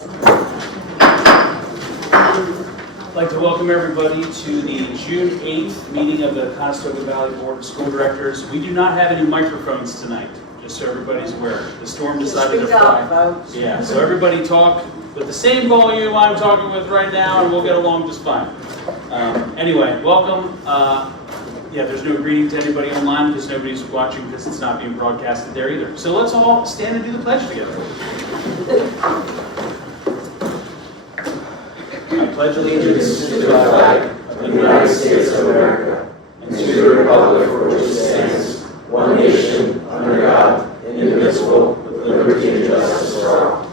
I'd like to welcome everybody to the June 8th meeting of the Conestoga Valley Board of School Directors. We do not have any microphones tonight, just so everybody's aware. The storm decided to fly. Yeah, so everybody talk with the same volume I'm talking with right now, and we'll get along just fine. Anyway, welcome. Yeah, there's no greeting to anybody online because nobody's watching because it's not being broadcasted there either. So let's all stand and do the pledge together. I pledge allegiance to the flag of the United States of America and to the republic for which it stands, one nation, under God, indivisible, with liberty and justice for all.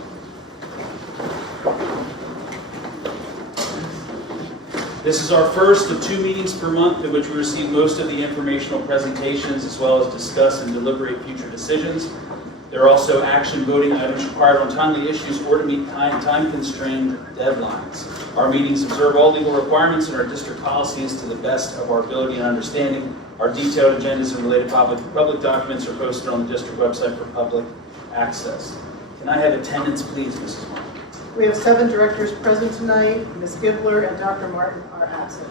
This is our first of 2 meetings per month in which we receive most of the informational presentations as well as discuss and deliberate future decisions. There are also action voting items required on timely issues or to meet time-constrained deadlines. Our meetings observe all legal requirements and our district policies to the best of our ability and understanding. Our detailed agendas and related public documents are posted on the district website for public access. Can I have attendance, please, Mrs. Martin? We have 7 directors present tonight. Ms. Gibler and Dr. Martin are absent.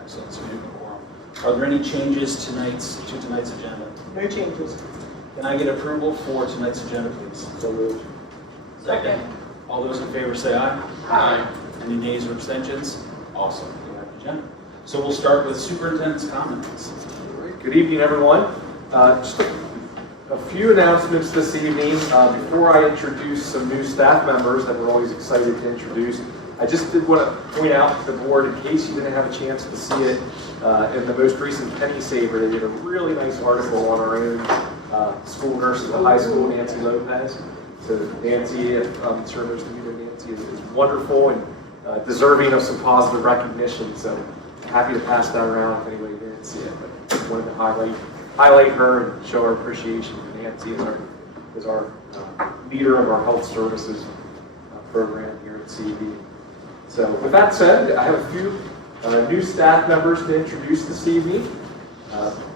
Excellent. So we have a quorum. Are there any changes to tonight's agenda? No changes. Can I get approval for tonight's agenda, please? So moved. Second. All those in favor say aye. Aye. Any nays or abstentions? Awesome. We have the agenda. So we'll start with superintendent's comments. Good evening, everyone. Just a few announcements this evening. Before I introduce some new staff members that we're always excited to introduce, I just did want to point out to the board, in case you didn't have a chance to see it, in the most recent Penny Saver, they did a really nice article on our own school nurse at the high school, Nancy Lopez. So Nancy, I'm sure most of you know Nancy, is wonderful and deserving of some positive recognition. So happy to pass that around if anybody didn't see it. But wanted to highlight her and show our appreciation for Nancy as our leader of our health services program here at CV. So with that said, I have a few new staff members to introduce this evening.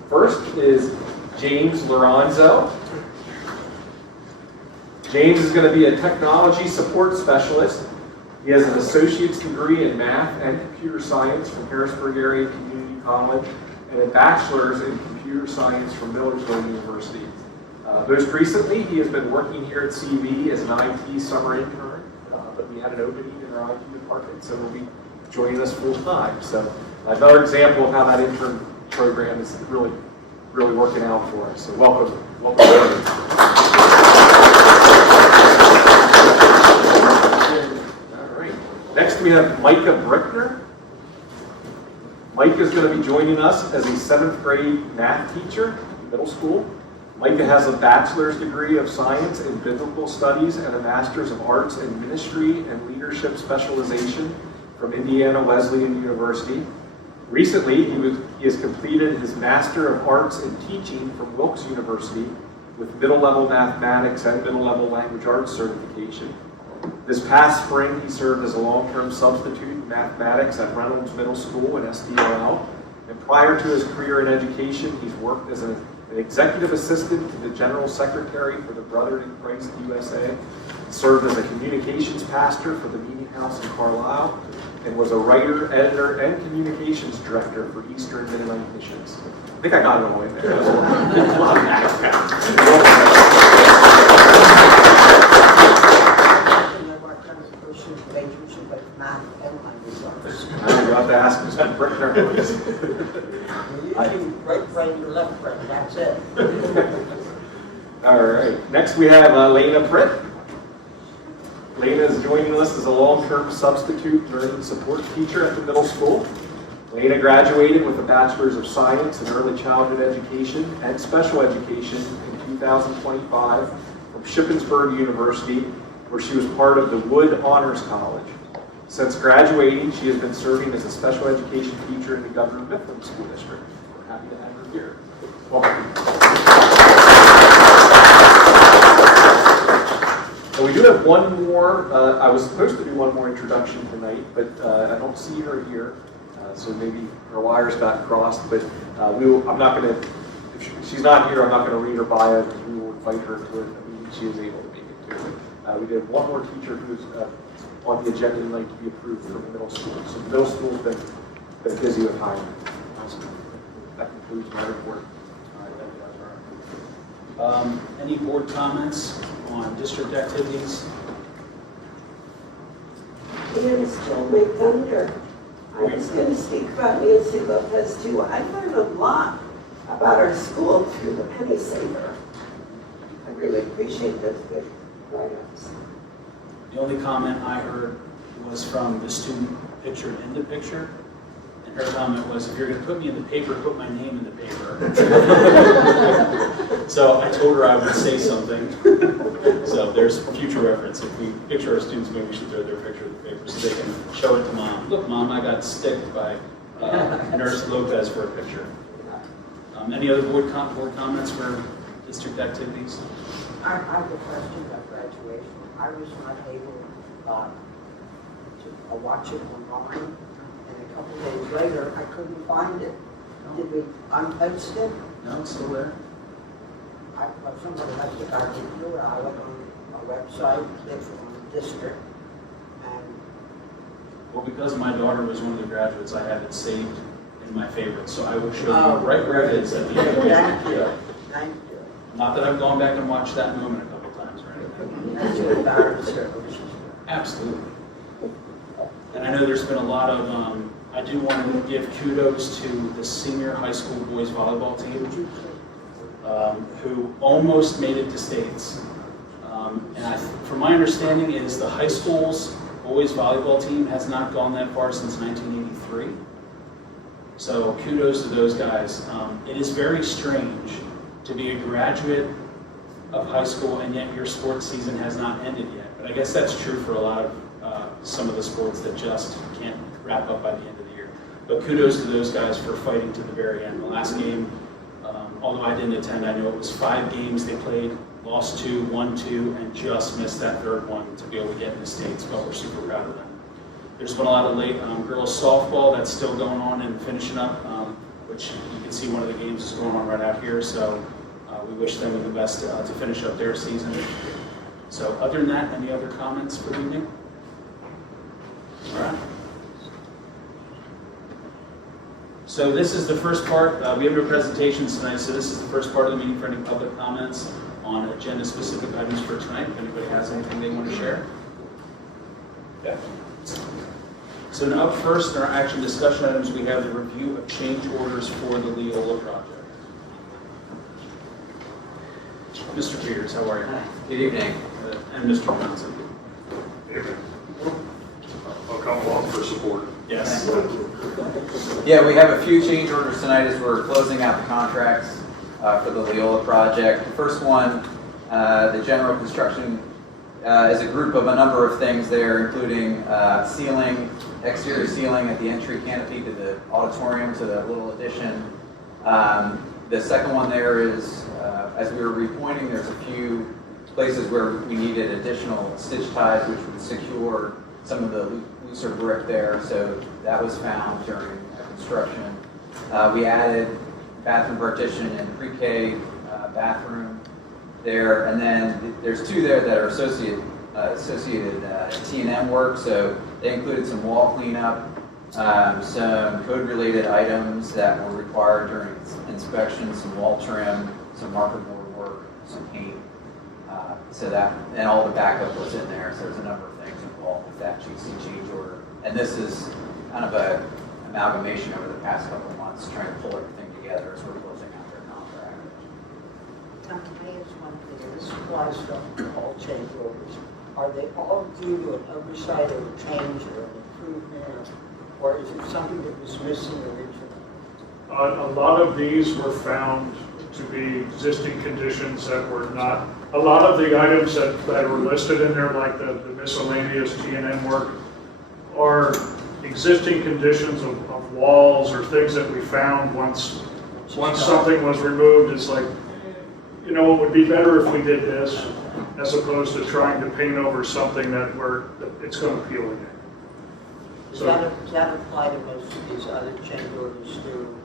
First is James Lorenzo. James is going to be a technology support specialist. He has an associate's degree in math and computer science from Harrisburg Area Community College and a bachelor's in computer science from Millersville University. Most recently, he has been working here at CV as an IT summer intern, but we had an opening in our IT department, so he'll be joining us full time. So another example of how that intern program is really working out for us. So welcome. All right. Next, we have Micah Brickner. Mike is going to be joining us as a 7th grade math teacher in middle school. Micah has a bachelor's degree of science in biblical studies and a master's of arts in ministry and leadership specialization from Indiana Wesleyan University. Recently, he has completed his Master of Arts in Teaching from Wilkes University with middle-level mathematics and middle-level language arts certification. This past spring, he served as a long-term substitute in mathematics at Reynolds Middle School in SDLL. And prior to his career in education, he's worked as an executive assistant to the General Secretary for the Brethren in Christ USA, served as a communications pastor for the Meeting House in Carlisle, and was a writer, editor, and communications director for Eastern Mennonite Missions. I think I got it all in there. I'm about to ask Mr. Brickner. Right brain, your left brain, that's it. All right. Next we have Lena Pritt. Lena is joining us as a long-term substitute learning support teacher at the middle school. Lena graduated with a Bachelor's of Science in Early Childhood Education and Special Education in 2025 from Shippensburg University, where she was part of the Wood Honors College. Since graduating, she has been serving as a special education teacher in the Governor Mifflin School District. We're happy to have her here. Welcome. So we do have one more. I was supposed to do one more introduction tonight, but I don't see her here. So maybe her wires got crossed. But I'm not going to. If she's not here, I'm not going to read her bio. We will invite her to a meeting she is able to make it to. We did one more teacher who's on the agenda tonight to be approved for the middle school. So the middle school's been busy with hiring. That concludes my report. All right, thank you, Dr. Hart. Any board comments on district activities? And still my thunder. I was going to speak about Nancy Lopez too. I learned a lot about our school through the Penny Saver. I really appreciate those good write-ups. The only comment I heard was from the student pictured in the picture. And her comment was, if you're going to put me in the paper, put my name in the paper. So I told her I would say something. So there's future reference. If we picture our students, maybe we should throw their picture in the paper so they can show it to mom. Look, mom, I got sticked by Nurse Lopez for a picture. Any other board comments for district activities? I have a question about graduation. I was not able to watch it online, and a couple days later, I couldn't find it. Did we unpost it? No, it's still there. Somebody must have got it through it. I looked on a website, it's from the district, and Well, because my daughter was one of the graduates, I have it saved in my favorites. So I will show Oh, you right where it is at the end of the Thank you. video. Thank you. Not that I've gone back and watched that moment a couple times or anything. That's embarrassing. Absolutely. And I know there's been a lot of, I do want to give kudos to the senior high school boys volleyball team, who almost made it to states. From my understanding is the high school's boys volleyball team has not gone that far since 1983. So kudos to those guys. It is very strange to be a graduate of high school and yet your sports season has not ended yet. But I guess that's true for a lot of some of the sports that just can't wrap up by the end of the year. But kudos to those guys for fighting to the very end. The last game, although I didn't attend, I know it was 5 games they played, lost 2, won 2, and just missed that third one to be able to get in the States, but we're super proud of them. There's been a lot of late girls softball that's still going on and finishing up, which you can see one of the games is going on right out here, so we wish them the best to finish up their season. So other than that, any other comments for the evening? All right. So this is the first part. We have no presentations tonight, so this is the first part of the meeting for any public comments on agenda-specific items for tonight. If anybody has anything they want to share. Yeah. So now up first in our action discussion items, we have the review of change orders for the Leola project. Mr. Peters, how are you? Good evening. And Mr. Johnson. I'll come along for support. Yes. Yeah, we have a few change orders tonight as we're closing out the contracts for the Leola project. The first one, the general construction, is a group of a number of things there, including ceiling, exterior ceiling at the entry canopy to the auditorium, to the little addition. The second one there is, as we were repointing, there's a few places where we needed additional stitch ties, which would secure some of the looser brick there, so that was found during construction. We added bathroom partition and pre-K bathroom there, and then there's 2 there that are associated T&M work, so they included some wall cleanup, some code-related items that were required during inspection, some wall trim, some marker board work, some paint. So that, and all the backup was in there, so there's a number of things involved with that GC change order. And this is kind of an amalgamation over the past couple of months, trying to pull everything together as we're closing out their contract. Tom, can I ask one thing? This applies to all change orders. Are they all due to an oversight or a change or an improvement, or is it something that was missing originally? A lot of these were found to be existing conditions that were not, a lot of the items that were listed in there, like the miscellaneous T&M work, are existing conditions of walls or things that we found once something was removed. It's like, you know, it would be better if we did this as opposed to trying to paint over something that it's going to peel again. Does that apply to most of these other change orders too?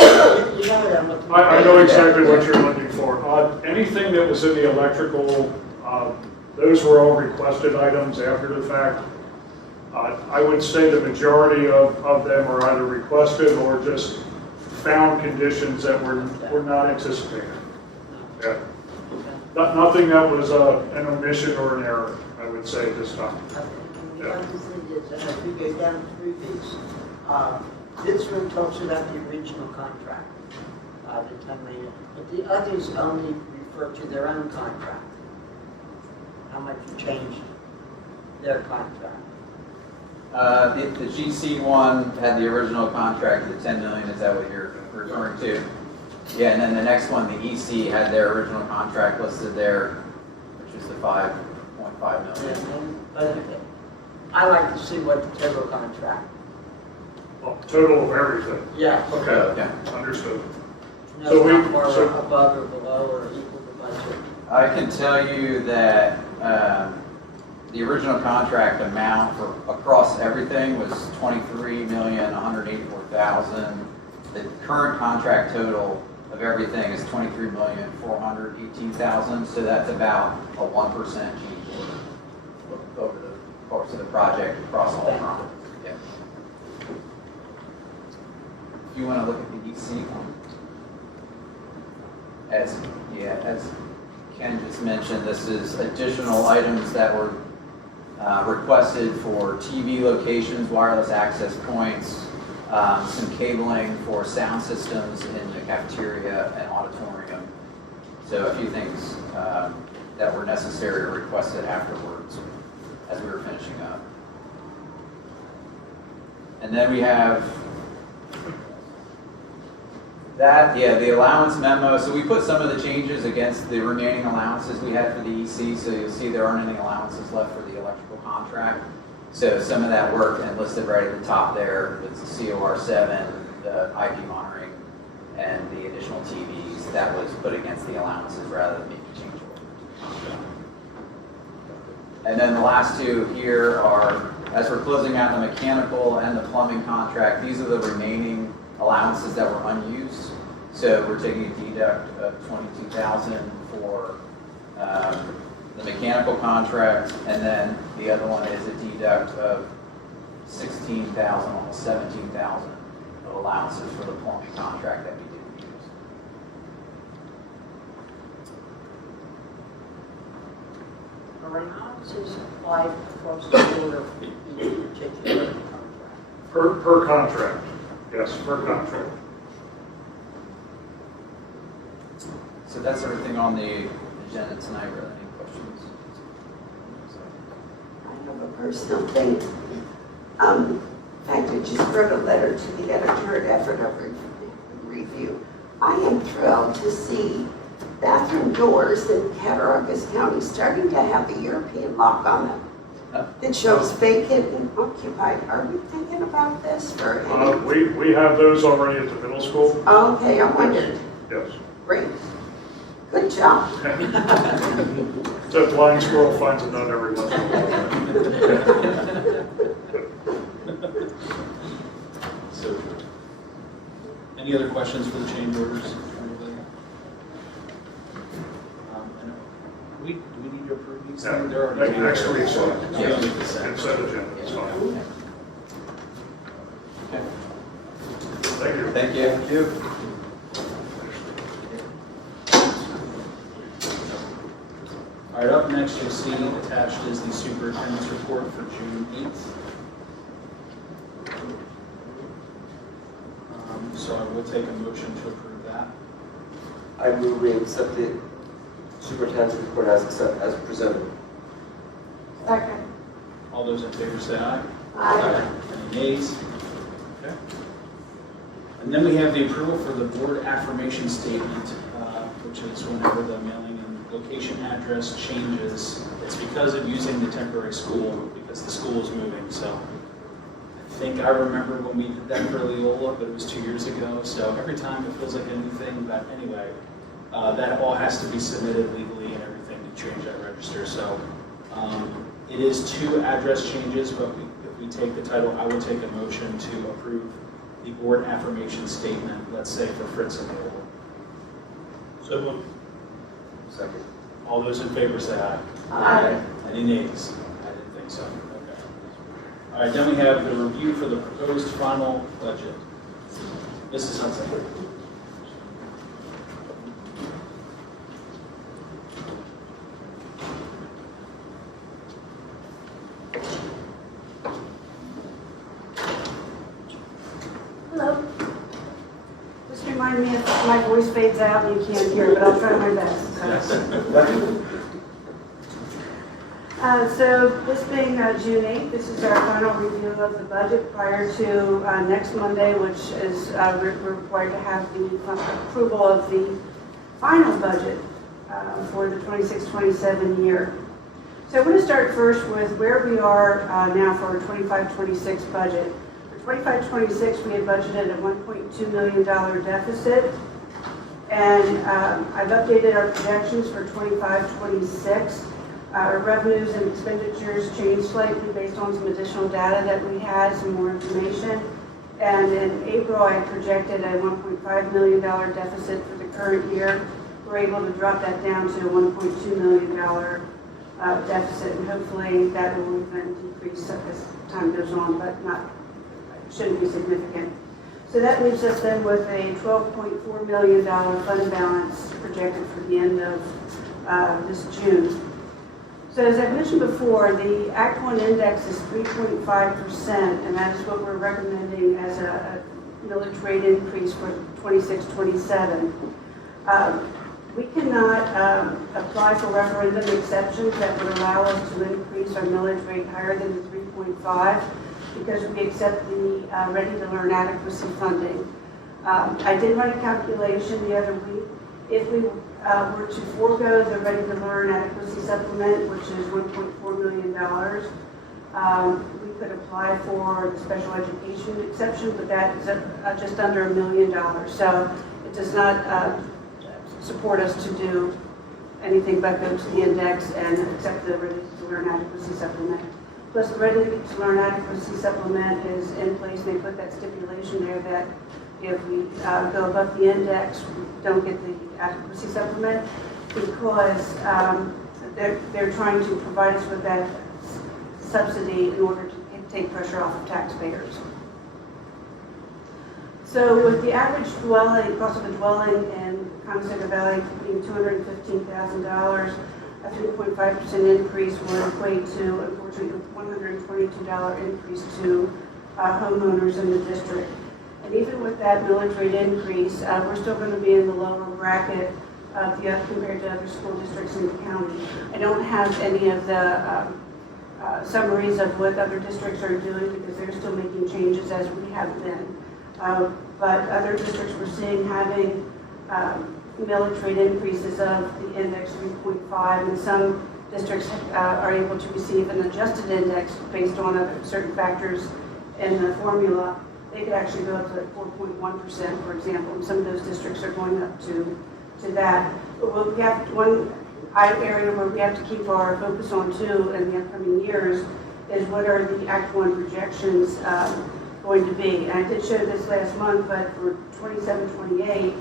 You know what I'm looking for? I know exactly what you're looking for. Anything that was in the electrical Those were all requested items after the fact. I would say the majority of them are either requested or just found conditions that were not anticipated. Yeah. Nothing that was an omission or an error, I would say this time. And the other thing is, and as we go down through these, this one talks about the original contract, the 10 million, but the others only refer to their own contract. How much changed their contract? The GC one had the original contract, the 10 million, is that what you're referring to? Yeah, and then the next one, the EC, had their original contract listed there, which is the 5.5 million. Okay. I like to see what the total contract. Total of everything. Yeah. Okay, Okay. understood. No, So we- not more so- above or below or equal to budget. I can tell you that the original contract amount for across everything was $23,184,000. The current contract total of everything is $23,418,000. So that's about a 1% change over the course of the project across all fronts. Yeah. If you want to look at the EC one, as Ken just mentioned, this is additional items that were requested for TV locations, wireless access points, some cabling for sound systems in the cafeteria and auditorium. So a few things that were necessary or requested afterwards as we were finishing up. And then we have the allowance memo. So we put some of the changes against the remaining allowances we had for the EC. So you'll see there aren't any allowances left for the electrical contract. So some of that work and listed right at the top there with the COR7, the IP monitoring, and the additional TVs, that was put against the allowances rather than making change orders. And then the last two here are, as we're closing out the mechanical and the plumbing contract, these are the remaining allowances that were unused. So we're taking a deduct of $22,000 for the mechanical contract, and then the other one is a deduct of $16,000, almost $17,000 of allowances for the plumbing contract that we didn't use. Are allowances applied across the board of each particular contract? Per contract, yes, per contract. So that's everything on the agenda tonight. Are there any questions? I have a personal thing. In fact, I just wrote a letter to the editor at Effort of Review. I am thrilled to see bathroom doors in Cattaraugus County starting to have a European lock on them that shows vacant and occupied. Are we thinking about this for any? We have those already at the middle school, Okay, I wondered. yes. Great. Good job. The blind squirrel finds a nut every once in a while. So, any other questions for the change orders? And do we need to approve these? Yeah, They're already- next week's one. Yeah. Consent agenda, it's fine. Okay. Thank you. Thank you. Thank you. All right, up next, you'll see attached is the superintendent's report for June 8th. So I will take a motion to approve that. I move we accept the superintendent's report as presented. Second. All those in favor say aye. Aye. Any nays? Okay. And then we have the approval for the board affirmation statement, which is whenever the mailing and location address changes, it's because of using the temporary school, because the school is moving. So I think I remember when we did that for Leola, but it was 2 years ago. So every time it feels like a new thing, but anyway, that all has to be submitted legally and everything to change that register. So it is 2 address changes, but if we take the title, I will take a motion to approve the board affirmation statement, let's say for Fritz and Leola. So moved. Second. All those in favor say aye. Aye. Any nays? I didn't think so. Okay. All right, then we have the review for the proposed final budget. Mrs. Hudson. Hello. Just remind me if my voice fades out and you can't hear, but I'll try my best. Yes. So this being June 8th, this is our final review of the budget prior to next Monday, which is we're required to have the approval of the final budget for the 26-27 year. So I want to start first with where we are now for our 25-26 budget. For 25-26, we had budgeted a $1.2 million deficit, and I've updated our projections for 25-26. Our revenues and expenditures changed slightly based on some additional data that we had, some more information. And in April, I projected a $1.5 million deficit for the current year. We're able to drop that down to a $1.2 million deficit, and hopefully that will even decrease as time goes on, but shouldn't be significant. So that leaves us then with a $12.4 million fund balance projected for the end of this June. So as I mentioned before, the Act 1 index is 3.5%, and that is what we're recommending as a millage rate increase for 26-27. We cannot apply for referendum exceptions that would allow us to increase our millage rate higher than the 3.5 because we accept the Ready to Learn adequacy funding. I did run a calculation the other week. If we were to forego the Ready to Learn adequacy supplement, which is $1.4 million, we could apply for the special education exception, but that is just under $1 million. So it does not support us to do anything but go to the index and accept the Ready to Learn adequacy supplement. Plus, the Ready to Learn adequacy supplement is in place. They put that stipulation there that if we go above the index, we don't get the adequacy supplement because they're trying to provide us with that subsidy in order to take pressure off of taxpayers. So with the average cost of a dwelling in Conestoga Valley being $215,000, a 3.5% increase will equate to, unfortunately, a $122 increase to homeowners in the district. And even with that millage rate increase, we're still going to be in the lower bracket compared to other school districts in the county. I don't have any of the summaries of what other districts are doing because they're still making changes as we have been. But other districts we're seeing having millage rate increases of the index 3.5, and some districts are able to receive an adjusted index based on certain factors in the formula. They could actually go up to 4.1%, for example, and some of those districts are going up to that. But we have one area where we have to keep our focus on too in the upcoming years is what are the Act 1 projections going to be. And I did show this last month, but for 27-28,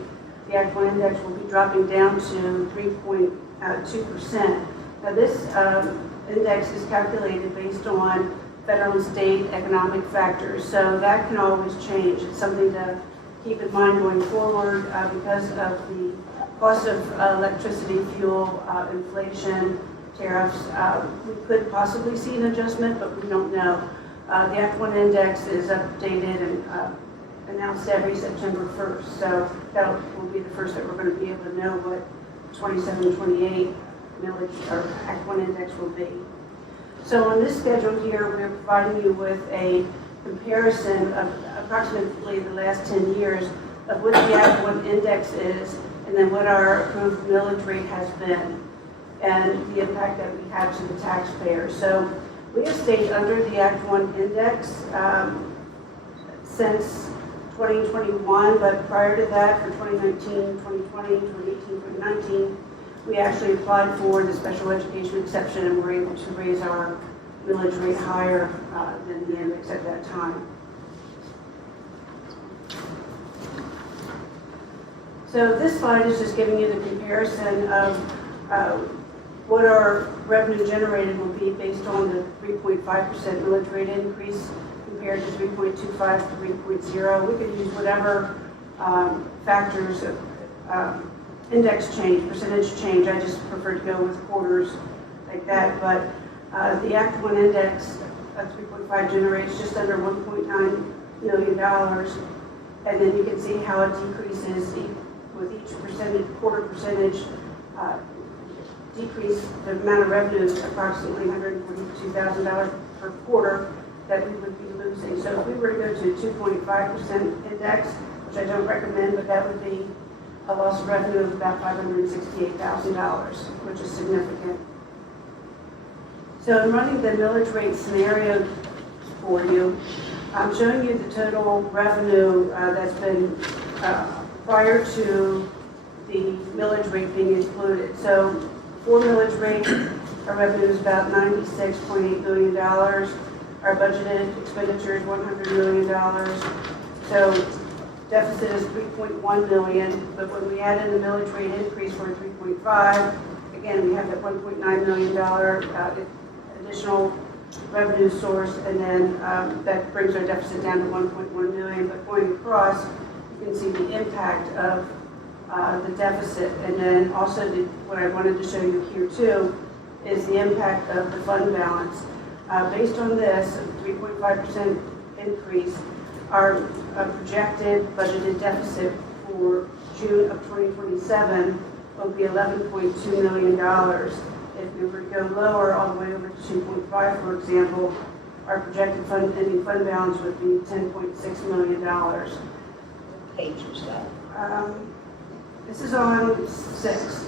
the Act 1 index will be dropping down to 3.2%. Now this index is calculated based on federal and state economic factors, so that can always change. It's something to keep in mind going forward because of the cost of electricity, fuel, inflation, tariffs. We could possibly see an adjustment, but we don't know. The Act 1 index is updated and announced every September 1st, so that will be the first that we're going to be able to know what 27-28 millage or Act 1 index will be. So on this schedule here, we're providing you with a comparison of approximately the last 10 years of what the Act 1 index is and then what our approved millage rate has been and the impact that we have to the taxpayer. So we have stayed under the Act 1 index since 2021, but prior to that, for 2019, 2020, 2018, 2019, we actually applied for the special education exception and were able to raise our millage rate higher than the index at that time. So this slide is just giving you the comparison of what our revenue generated will be based on the 3.5% millage rate increase compared to 3.25 to 3.0. We could use whatever factors of index change, percentage change. I just prefer to go with quarters like that. But the Act 1 index of 3.5 generates just under $1.9 million. And then you can see how it decreases with each quarter percentage decrease. The amount of revenue is approximately $142,000 per quarter that we would be losing. So if we were to go to 2.5% index, which I don't recommend, but that would be a loss of revenue of about $568,000, which is significant. So I'm running the millage rate scenario for you. I'm showing you the total revenue that's been prior to the millage rate being included. So for millage rate, our revenue is about $96.8 million. Our budgeted expenditure is $100 million. So deficit is $3.1 million, but when we add in the millage rate increase for 3.5, again, we have that $1.9 million additional revenue source, and then that brings our deficit down to $1.1 million. But going across, you can see the impact of the deficit, and then also what I wanted to show you here too is the impact of the fund balance. Based on this 3.5% increase, our projected budgeted deficit for June of 2027 will be $11.2 million. If we were to go lower, all the way over to 2.5, for example, our projected ending fund balance would be $10.6 million. What page is that? This is on 6.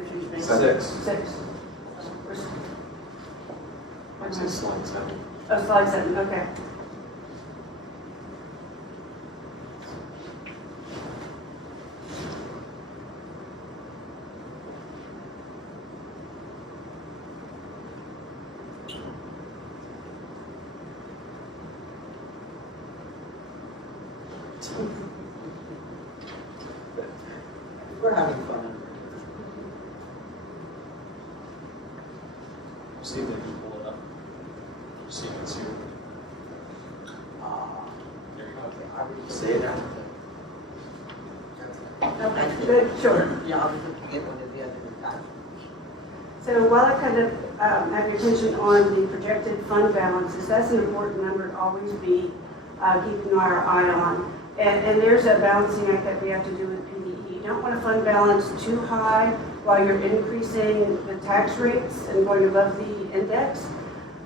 Excuse me. 6. I'd say slide 7. Oh, slide 7, okay. We're having fun. See if they can pull it up. See if it's here. There you go. Say it now. Okay, good, sure. Yeah, I was looking at one of the other attachments. So while I kind of have your attention on the projected fund balances, that's an important number to always be keeping our eye on. And there's a balancing act that we have to do with PDE. You don't want to fund balance too high while you're increasing the tax rates and going above the index,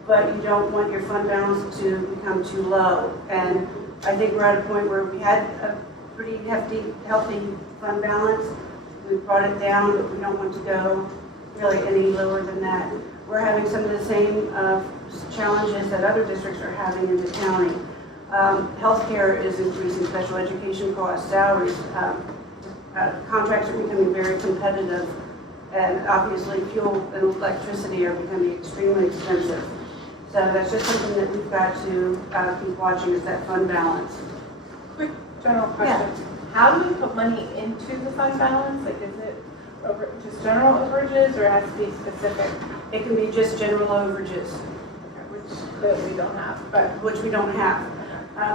but you don't want your fund balance to become too low. And I think we're at a point where we had a pretty healthy fund balance. We brought it down, but we don't want to go really any lower than that. We're having some of the same challenges that other districts are having in the county. Healthcare is increasing, special education costs, salaries. Contracts are becoming very competitive, and obviously fuel and electricity are becoming extremely expensive. So that's just something that we've got to keep watching, is that fund balance. Quick general question. How do you put money into the fund balance? Like, is it just general overages, or it has to be specific? It can be just general overages, Which we don't have, but which we don't have.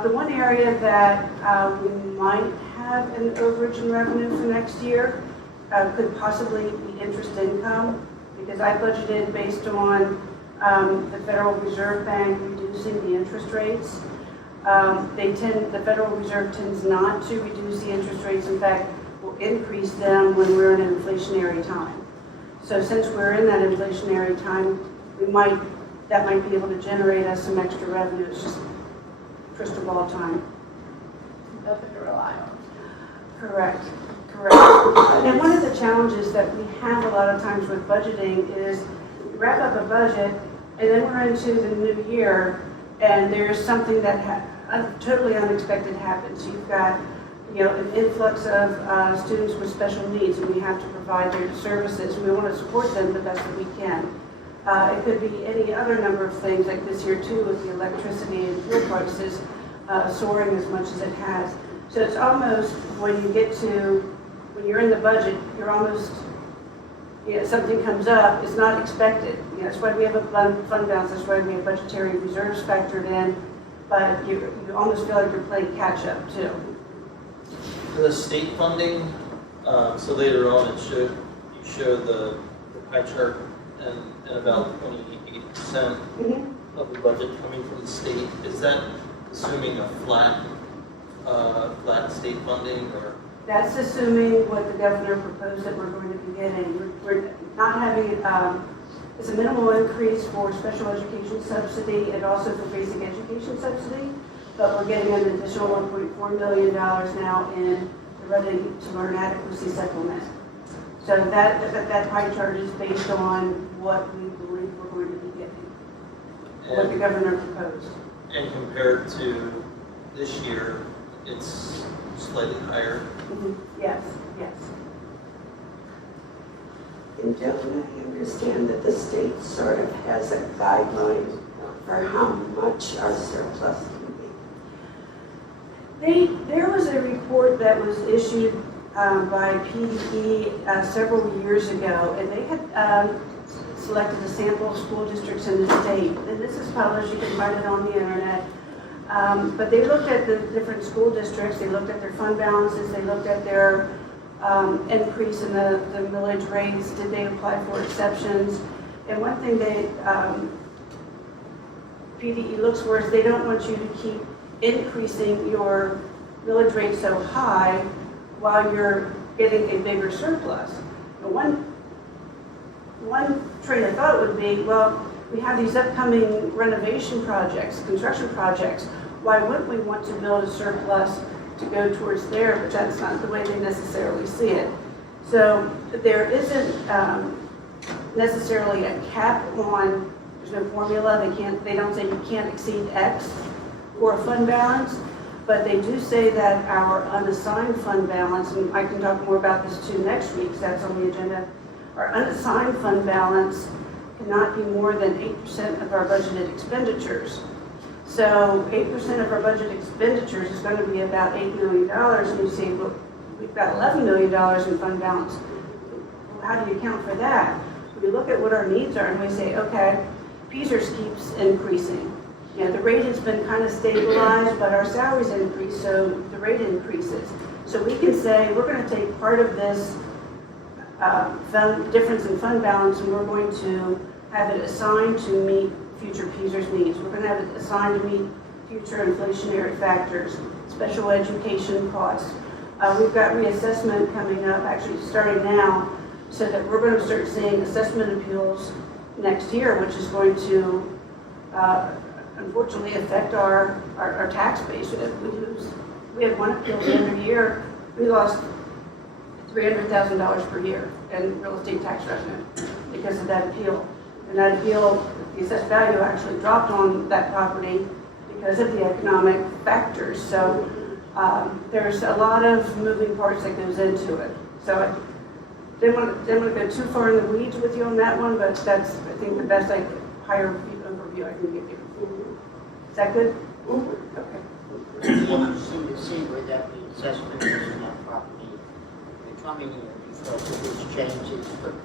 The one area that we might have an overage in revenue for next year could possibly be interest income, because I budgeted based on the Federal Reserve Bank reducing the interest rates. The Federal Reserve tends not to reduce the interest rates. In fact, will increase them when we're in an inflationary time. So since we're in that inflationary time, that might be able to generate us some extra revenue. It's just crystal ball time. nothing to rely on. Correct. And one of the challenges that we have a lot of times with budgeting is we wrap up a budget and then we're into the new year and there's something that totally unexpected happens. You've got an influx of students with special needs, and we have to provide their services. We want to support them the best that we can. It could be any other number of things, like this year too, with the electricity and fuel prices soaring as much as it has. So it's almost, when you're in the budget, you're almost, something comes up, it's not expected. That's why we have a fund balance, that's why we have budgetary reserves factored in, but you almost feel like you're playing catch-up too. For the state funding, so later on you show the pie chart and about 28% of the budget coming from the state. Is that assuming a flat state funding, or? That's assuming what the governor proposed that we're going to be getting. We're not having, it's a minimal increase for special education subsidy and also for basic education subsidy, but we're getting an additional $1.4 million now in the Ready to Learn Adequacy Supplement. So that pie chart is based on what we believe we're going to be getting, what the governor proposed. And compared to this year, it's slightly higher. Yes, yes. And don't I understand that the state sort of has a guideline for how much our surplus can be? There was a report that was issued by PDE several years ago, and they had selected a sample of school districts in the state. And this is published, you can find it on the internet. But they looked at the different school districts, they looked at their fund balances, they looked at their increase in the millage rates, did they apply for exceptions? And one thing PDE looks for is they don't want you to keep increasing your millage rate so high while you're getting a bigger surplus. But one train of thought would be, well, we have these upcoming renovation projects, construction projects. Why wouldn't we want to build a surplus to go towards there? But that's not the way they necessarily see it. So there isn't necessarily a cap on, there's no formula. They don't say you can't exceed X for a fund balance, but they do say that our unassigned fund balance, and I can talk more about this too next week, because that's on the agenda, our unassigned fund balance cannot be more than 8% of our budgeted expenditures. So 8% of our budget expenditures is going to be about $8 million. And you say, well, we've got $11 million in fund balance. Well, how do you account for that? We look at what our needs are and we say, okay, PSERS keeps increasing. The rate has been kind of stabilized, but our salaries increase, so the rate increases. So we can say, we're going to take part of this difference in fund balance and we're going to have it assigned to meet future PSERS needs. We're going to have it assigned to meet future inflationary factors, special education costs. We've got reassessment coming up, actually starting now, so that we're going to start seeing assessment appeals next year, which is going to unfortunately affect our tax base. We have one appeal at the end of the year. We lost $300,000 per year in real estate tax revenue because of that appeal. And that appeal, the assessed value actually dropped on that property because of the economic factors. So there's a lot of moving parts that goes into it. So I didn't want to go too far in the weeds with you on that one, but that's, I think, the best higher overview I can give you. Is that good? Okay. It'd be interesting to see where that assessment is in that property the coming year, because it changes quickly.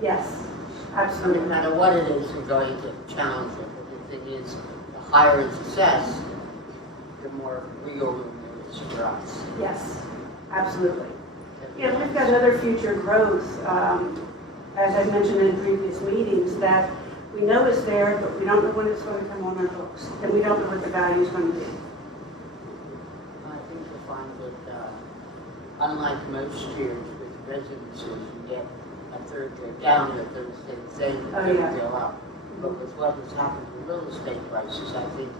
Yes, No absolutely. matter what it is, we're going to challenge it. But the thing is, the higher it's assessed, the more wiggle room there is for us. Yes, absolutely. Yeah, we've got other future growth, as I mentioned in previous meetings, that we know is there, but we don't know when it's going to come on our books, and we don't know what the value is going to be. I think you'll find that, unlike most years with residences, you get a third day down, a third day thing, a third day up. But with what has happened to real estate prices, I think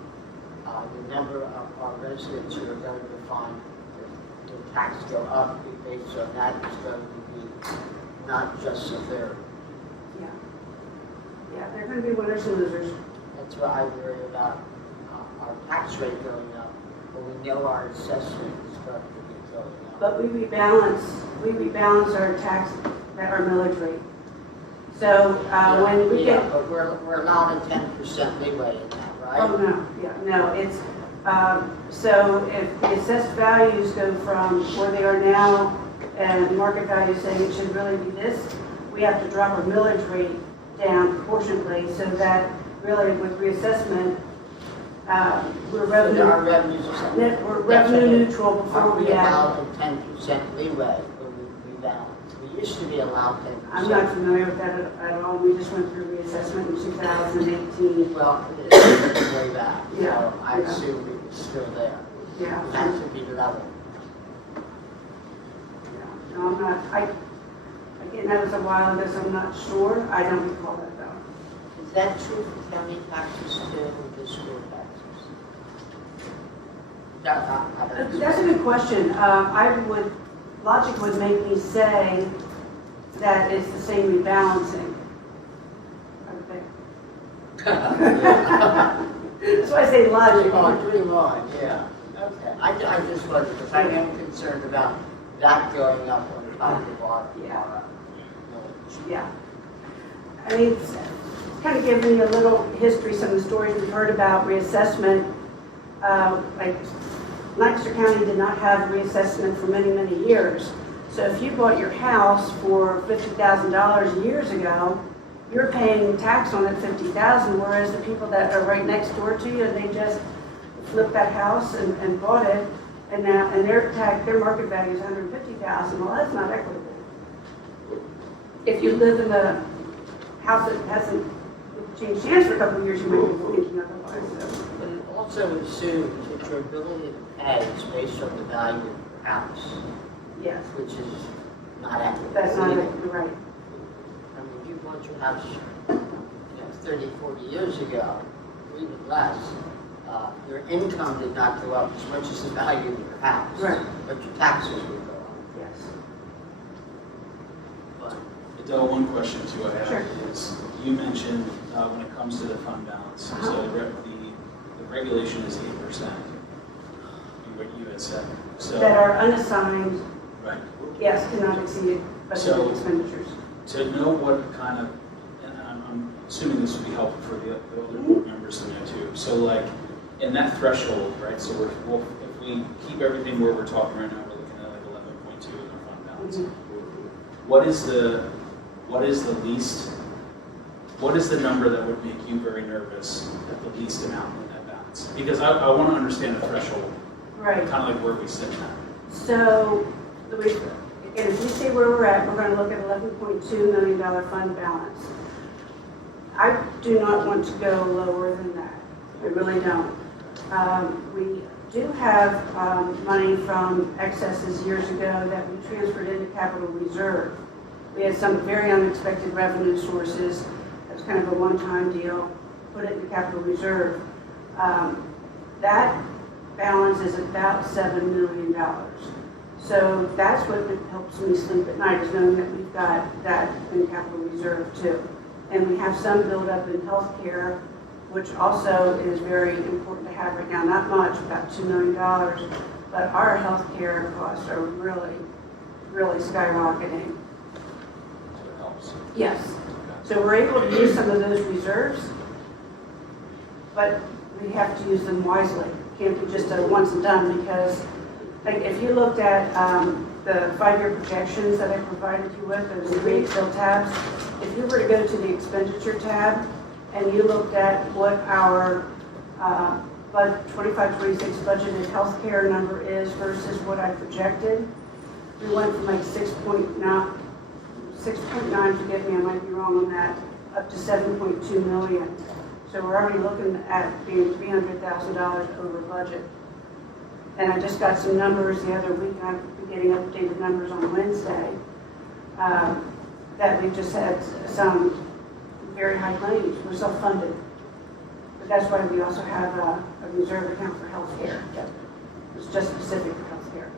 the number of our residents who are going to find the tax go up based on that is going to be not just a third. Yeah, they're going to be winners and losers. That's why I worry about our tax rate going up, but we know our assessment is going to be going up. But we rebalance our tax, our millage rate. So when we Yeah, get, but we're allowed a 10% leeway in that, right? oh no, yeah, no, it's, so if the assessed values go from where they are now and market value saying it should really be this, we we have to drop our millage rate down proportionately so that really with reassessment, we're revenue, Our revenues are something. we're revenue neutral before Are we we add. allowed a 10% leeway when we rebalance? We used to be allowed 10%. I'm not familiar with that at all. We just went through reassessment in 2018. Well, it's way back, Yeah. so I assume it was still there. Yeah. That should be level. Yeah. No, I'm not, again, that was a while ago, so I'm not sure. I don't recall that though. Is that true for county taxes too, or just school taxes? No, I don't. That's a good question. Logic would make me say that it's the same rebalancing. I would think. That's why I say logic. Dream on, yeah. Okay. I just wondered, because I am concerned about that going up on top of our. Yeah. Yeah. I mean, it's kind of giving you a little history, some of the stories we've heard about reassessment. Like Lancaster County did not have reassessment for many, many years. So if you bought your house for $50,000 years ago, you're paying tax on that $50,000, whereas the people that are right next door to you, they just flipped that house and bought it, and now and their market value is $150,000. Well, that's not equitable. If you live in a house that hasn't changed hands for a couple of years, you might be thinking otherwise. So. But it also assumes that your ability to pay is based on the value of your house, Yes, which is not accurate. that's not either. it. You're right. I mean, you bought your house, 30, 40 years ago, or even less, your income did not go up as much as the value of your house. Right. But your taxes would go up. Yes. But Adele, one question too I have Sure. is, you mentioned when it comes to the fund balance, so the regulation is 8%. What you had said. So, That are unassigned, right. yes, cannot exceed So- budgeted expenditures. To know what kind of, and I'm assuming this would be helpful for the other board members to know too. So like, in that threshold, right, so if we keep everything where we're talking right now, we're looking at like 11.2 in our fund balance. What is the number that would make you very nervous at the least amount in that balance? Because I want to understand the threshold, Right. kind of like where we sit now. So, again, if you see where we're at, we're going to look at $11.2 million fund balance. I do not want to go lower than that. I really don't. We do have money from excesses years ago that we transferred into capital reserve. We had some very unexpected revenue sources. That was kind of a one-time deal. Put it in capital reserve. That balance is about $7 million. So that's what helps me sleep at night, is knowing that we've got that in capital reserve too. And we have some buildup in healthcare, which also is very important to have right now. Not much, about $2 million, but our healthcare costs are really, really skyrocketing. So it helps. Yes. So we're able to use some of those reserves, but we have to use them wisely. Can't be just a once and done, because like if you looked at the 5-year projections that I provided you with, those 3 Excel tabs, if you were to go to the expenditure tab and you looked at what our 25-26 budgeted healthcare number is versus what I projected, we went from like 6.9, forgive me, I might be wrong on that, up to 7.2 million. So we're already looking at being $300,000 over budget. And I just got some numbers the other week, and I'll be getting updated numbers on Wednesday, that we've just had some very high claims. We're self-funded. But that's why we also have a reserve account for healthcare. It's just specific for healthcare.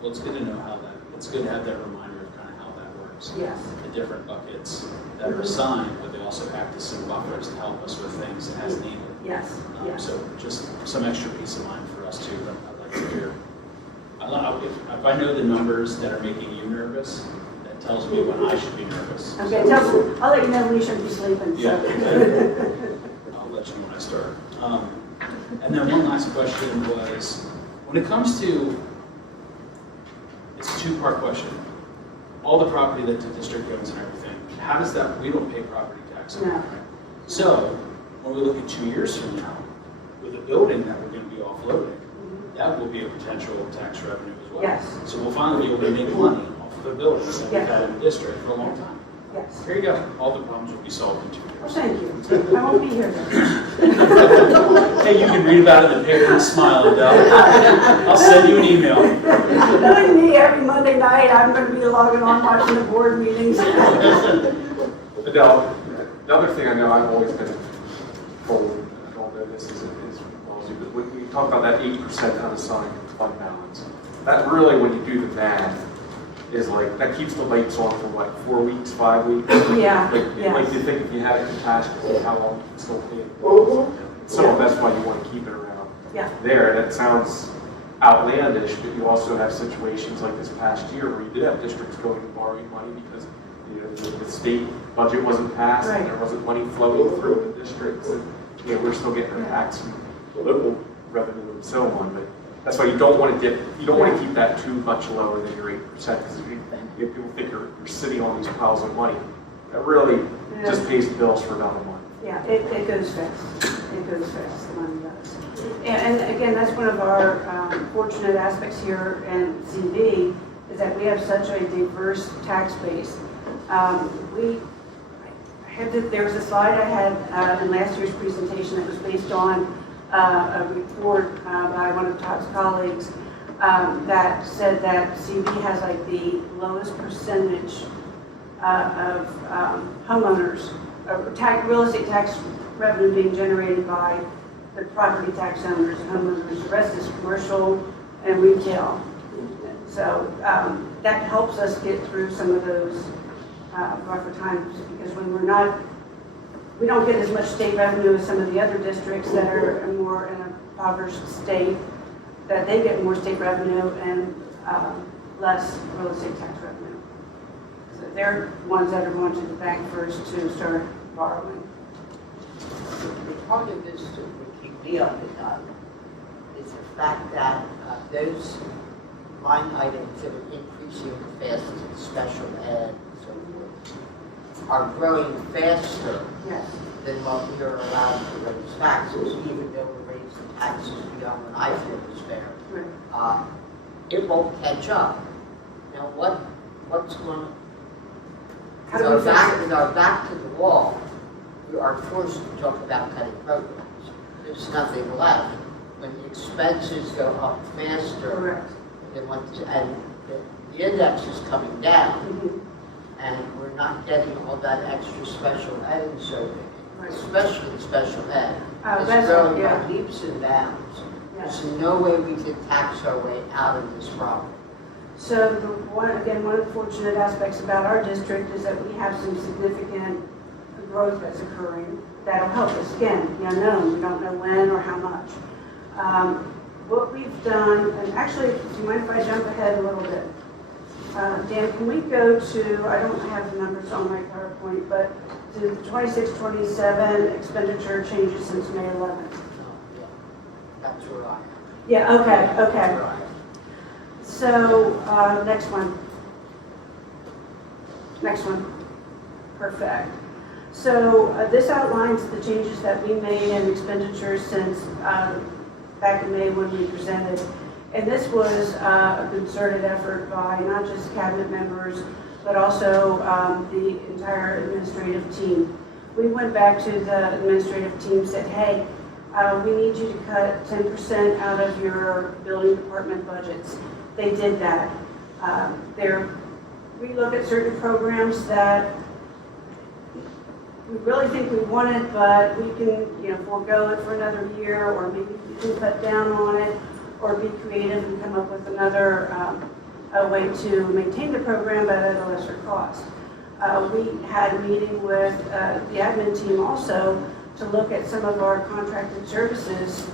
Well, it's good to know how that, it's good to have that reminder of kind of how that works. Yes. The different buckets that are assigned, but they also act as some buffers to help us with things as needed. Yes. Yes. So just some extra peace of mind for us too, that I'd like to hear. If I know the numbers that are making you nervous, that tells me when I should be nervous. Okay, I'll let you know when you should be sleeping. So. Yeah. I'll let you know when I start. And then one last question was, when it comes to, it's a 2-part question. all the property that the district owns and everything, how does that, we don't pay property tax on it, No. right? So, when we look at 2 years from now, with a building that we're gonna be offloading, that will be a potential tax revenue as well. Yes. So we'll finally be able to make money off of a building that we've Yes. had in the district for a long time. Yes. Here you go, all the problems will be solved in 2 Well, years. thank you. I won't be here then. Hey, you can read about it in the paper and smile, Adele. I'll send you an email. Knowing me, every Monday night, I'm going to be logging on watching the board meetings. Adele, another thing I know I've always been told, I don't know this is well as you, but when we talk about that 8% unassigned fund balance, that really, when you do the math, is like, that keeps the lights on for what, 4 weeks, 5 weeks? Yeah, Like, yes. like you think if you had a catastrophe, how long you can still pay it? So Yeah. that's why you want to keep it around Yeah. there. That sounds outlandish, but you also have situations like this past year where you did have districts going and borrowing money because the state budget wasn't passed and Right. there wasn't money flowing through the districts, and we're still getting our tax and local revenue and so on. But that's why you don't want to keep that too much lower than your 8% because if people think you're sitting on these piles of money, that really just pays the bills for another month. Yeah, it goes fast. It goes fast, the money does. And again, that's one of our fortunate aspects here in CV, is that we have such a diverse tax base. There was a slide I had in last year's presentation that was based on a report by one of Todd's colleagues that said that CV has like the lowest percentage of homeowners, real estate tax revenue being generated by the property tax owners, homeowners. The rest is commercial and retail. So that helps us get through some of those rougher times, because when we don't get as much state revenue as some of the other districts that are more in a impoverished state, that they get more state revenue and less real estate tax revenue. So they're ones that are going to the bank first to start borrowing. The part of this that would keep me up at night is the fact that those line items that are increasing the fastest, special ed and so forth, are growing faster Yes. than what we are allowed to raise taxes, even though we're raising taxes beyond what I feel is fair. Right. It won't catch up. Now, what's going on? How do we fix it? With our back to the wall, we are forced to talk about cutting programs. There's nothing left. When the expenses go up faster Correct. than what, and the index is coming down, Mhm. and we're not getting all that extra special ed and so forth, Right. especially special ed. That's It's growing yeah. by leaps and bounds. Yeah. There's no way we can tax our way out of this problem. So one of the fortunate aspects about our district is that we have some significant growth that's occurring that'll help us. Again, the unknown, we don't know when or how much. What we've done, and actually, do you mind if I jump ahead a little bit? Dan, can we go to, I don't have the numbers on my PowerPoint, but to the 26-27 expenditure changes since May 11th? Yeah, that's where I am. Yeah, okay. That's where I am. So, next one. Next one. Perfect. So, this outlines the changes that we made in expenditures since back in May when we presented. And this was a concerted effort by not just cabinet members, but also the entire administrative team. We went back to the administrative team, said, hey, we need you to cut 10% out of your building department budgets. They did that. We look at certain programs that we really think we wanted, but we can, forego it for another year, or maybe we can cut down on it, or be creative and come up with another a way to maintain the program, but at a lesser cost. We had a meeting with the admin team also to look at some of our contracted services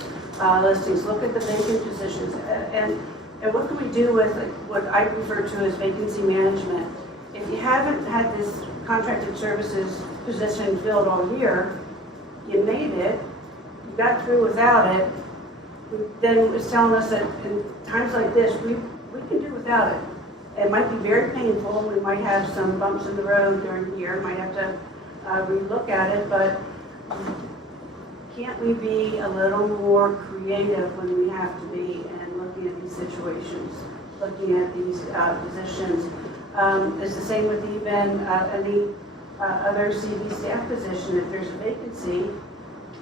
listings, look at the vacant positions, and what can we do with what I refer to as vacancy management. If you haven't had this contracted services position filled all year, you made it, you got through without it, then it's telling us that in times like this, we can do without it. It might be very painful, we might have some bumps in the road during the year, might have to relook at it, but can't we be a little more creative when we have to be in looking at these situations, looking at these positions? It's the same with even any other CV staff position. If there's a vacancy,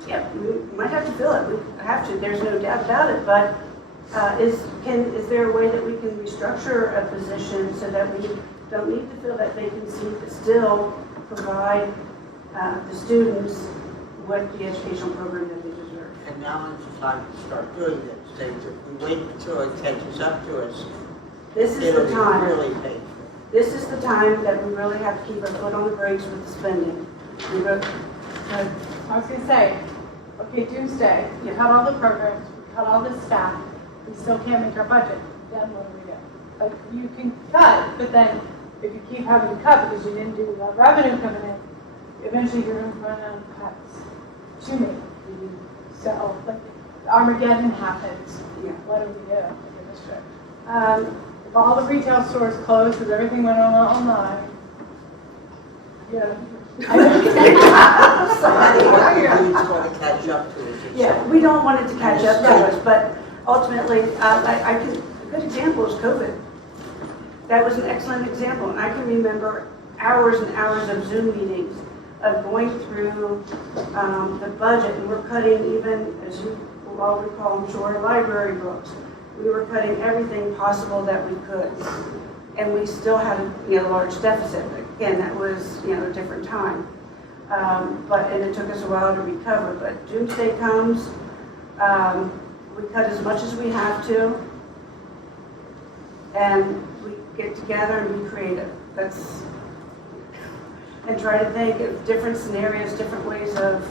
yeah, we might have to fill it. We have to. There's no doubt about it. But is there a way that we can restructure a position so that we don't need to fill that vacancy, but still provide the students with the educational program that they deserve? And now is the time to start doing these things. If we wait until it catches up to us, This is it'll the be time. really painful. This is the time that we really have to keep our foot on the brakes with the spending. I was gonna say, okay, doomsday, we cut all the programs, we cut all the staff, we still can't make our budget, then what do we do? Like, you can cut, but then if you keep having to cut because you didn't do the revenue coming in, eventually you're gonna run out of cuts to make. So, like, Armageddon happens, Yeah. what do we do in the district? If all the retail stores closed because everything went on online, yeah. It's going to catch up to us. Yeah, we don't want it to catch up to us, but ultimately, a good example is COVID. That was an excellent example, and I can remember hours and hours of Zoom meetings of going through the budget, and we're cutting even, as you will all recall, I'm sure, library books. We were cutting everything possible that we could, and we still had a large deficit. Again, that was a different time, and it took us a while to recover. But doomsday comes, we cut as much as we have to, and we get together and be creative. And try to think of different scenarios, different ways of.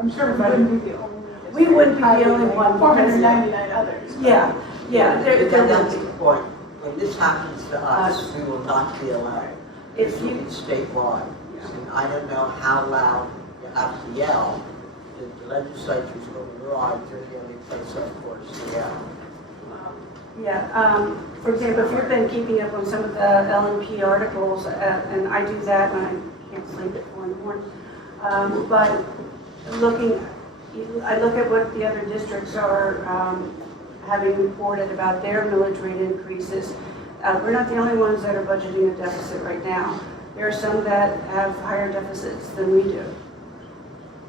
I'm sure we wouldn't be the only. We wouldn't be the only one. 499 others. Yeah. There That's will the be. point. When this happens to us, we will not be allowed. If you- It's statewide. And I don't know how loud you have to yell. The legislature's override, they're the only place, of course, to yell. Yeah, for example, if you've been keeping up on some of the LNP articles, and I do that when I can't sleep at 4 in the morning, but I look at what the other districts are having reported about their millage rate increases. We're not the only ones that are budgeting a deficit right now. There are some that have higher deficits than we do.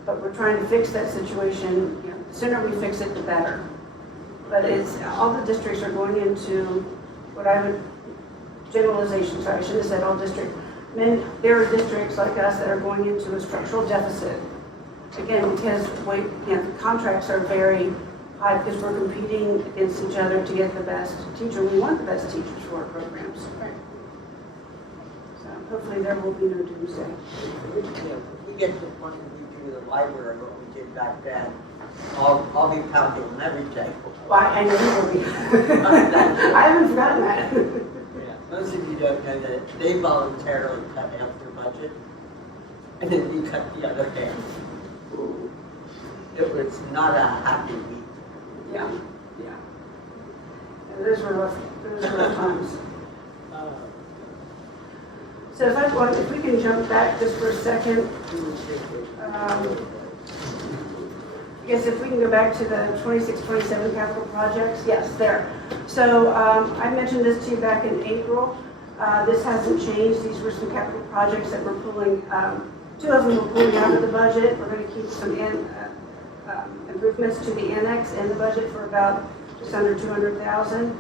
But we're trying to fix that situation. The sooner we fix it, the better. But all the districts are going into what I would, generalization, sorry, I should have said all districts. There are districts like us that are going into a structural deficit. Again, because the contracts are very high because we're competing against each other to get the best teacher. We want the best teachers for our programs. So hopefully there will be no doomsday. If we get to the point where we do the library, what we did back then, I'll be pounding on every table. Well, I know you will be. I haven't forgotten that. Yeah, most of you don't know that they voluntarily cut half their budget, and then we cut the other half. It was not a happy week. Yeah. And those were rough times. So if we can jump back just for a second, I guess if we can go back to the 26-27 capital projects, yes, there. So I mentioned this to you back in April. This hasn't changed. These were some capital projects that we're pulling. 2 of them we're pulling out of the budget. We're going to keep some improvements to the annex in the budget for about just under $200,000.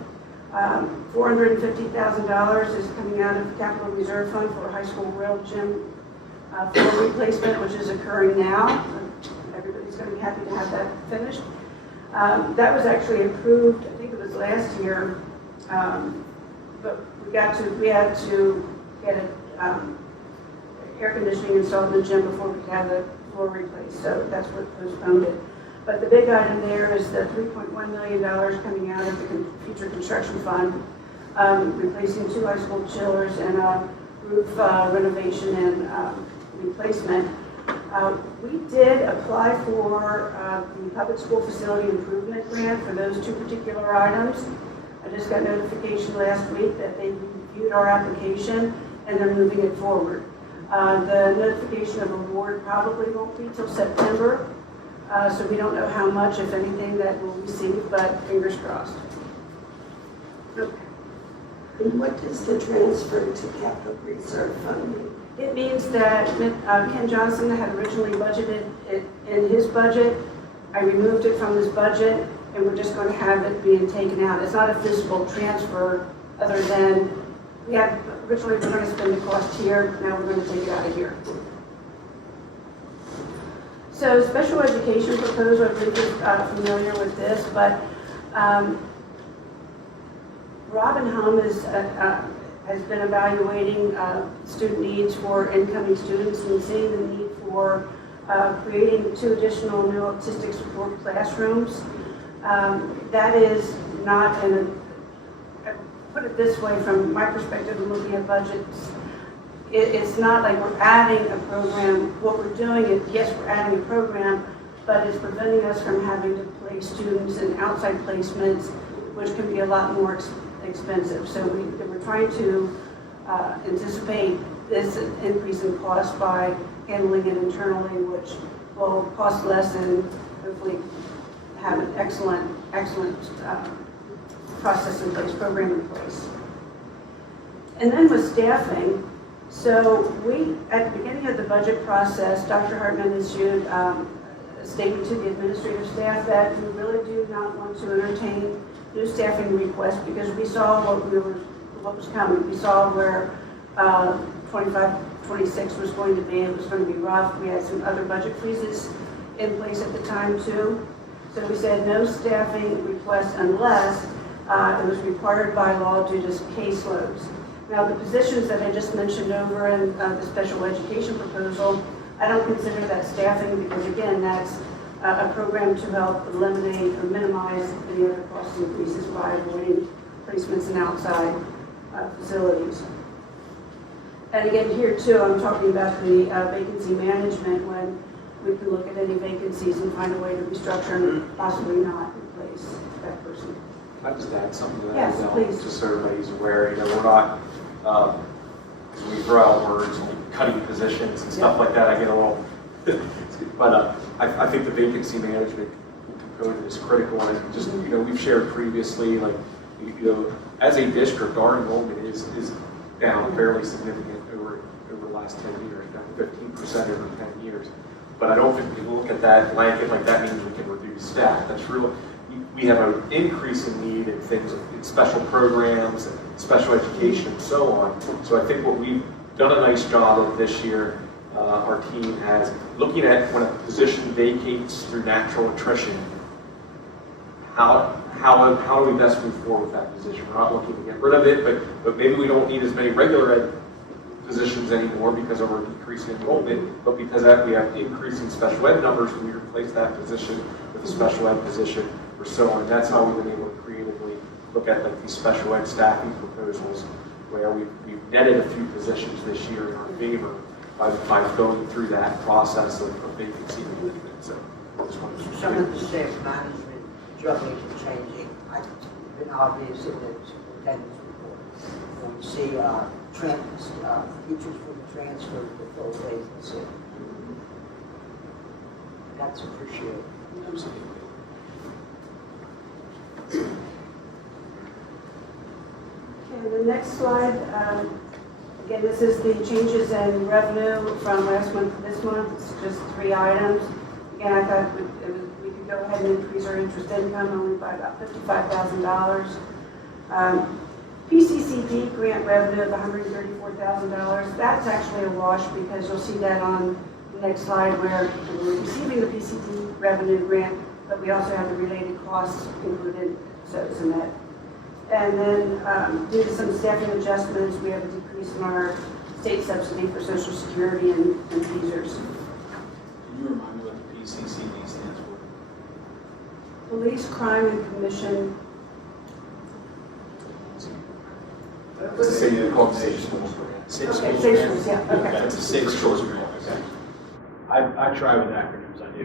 $450,000 is coming out of the capital reserve fund for a high school rail gym floor replacement, which is occurring now. Everybody's going to be happy to have that finished. That was actually approved, I think it was last year, but we had to get air conditioning installed in the gym before we could have the floor replaced, so that's what postponed it. But the big item there is the $3.1 million coming out of the future construction fund, replacing 2 high school chillers and a roof renovation and replacement. We did apply for the public school facility improvement grant for those 2 particular items. I just got notification last week that they reviewed our application and they're moving it forward. The notification of award probably won't be till September, so we don't know how much, if anything, that we'll receive, but fingers crossed. Okay. And what does the transfer to capital reserve fund mean? It means that Ken Johnson had originally budgeted it in his budget. I removed it from his budget, and we're just going to have it being taken out. It's not a physical transfer, other than we had originally we're going to spend the cost here, now we're going to take it out of here. So special education proposal, I think you're familiar with this, but Robin Hum has been evaluating student needs for incoming students and seeing the need for creating 2 additional new autistic support classrooms. That is not put it this way, from my perspective of looking at budgets, it's not like we're adding a program. What we're doing is, yes, we're adding a program, but it's preventing us from having to place students in outside placements, which can be a lot more expensive. So we're trying to anticipate this increase in cost by handling it internally, which will cost less and hopefully have an excellent process in place, program in place. And then with staffing, so at the beginning of the budget process, Dr. Hartman issued a statement to the administrative staff that we really do not want to entertain new staffing requests because we saw what was coming. We saw where 25, 26 was going to be. It was going to be rough. We had some other budget freezes in place at the time too. So we said no staffing requests unless it was required by law due to caseloads. Now, the positions that I just mentioned over in the special education proposal, I don't consider that staffing because, again, that's a program to help eliminate or minimize any other cost increases by avoiding placements in outside facilities. And again, here too, I'm talking about the vacancy management when we can look at any vacancies and find a way to restructure and possibly not replace that person. Can I just add something to that? Yes, please. Just so everybody's aware, we're not, when we throw out words like cutting positions and stuff like that, I get a little, but I think the vacancy management component is critical, and just, we've shared previously, like, as a district, our enrollment is down fairly significant over the last 10 years, down 15% over 10 years. But I don't think we can look at that blanket like that means we can reduce staff. That's real. We have an increase in need in things, in special programs, and special education, and so on. So I think what we've done a nice job of this year, our team has, looking at when a position vacates through natural attrition, how do we best move forward with that position? We're not looking to get rid of it, but maybe we don't need as many regular ed positions anymore because of our decrease in enrollment, but because that we have increasing special ed numbers, we replace that position with a special ed position or so on. That's how we've been able to creatively look at like these special ed staffing proposals where we've netted a few positions this year in our favor by going through that process of vacancy management. So I just wanted to Some of the staff management juggling and changing, it's been obvious in the superintendent's report. When we see teachers from transfer to full vacancy. That's appreciated. Absolutely. Okay, the next slide, again, this is the changes in revenue from last month to this month. It's just 3 items. Again, I thought we could go ahead and increase our interest income only by about $55,000. PCCD grant revenue of $134,000. That's actually a wash because you'll see that on the next slide where we're receiving the PCD revenue grant, but we also have the related costs included, so it's a net. And then due to some staffing adjustments, we have a decrease in our state subsidy for Social Security and teasers. Can you remind me what the PCCD stands for? Police, Crime, and Commission. It's a safe called Safe Schools Grant. Safe Okay, Schools Safe Grant. Schools, yeah, okay. That's a Safe Schools Grant. Okay. I try with acronyms, I do.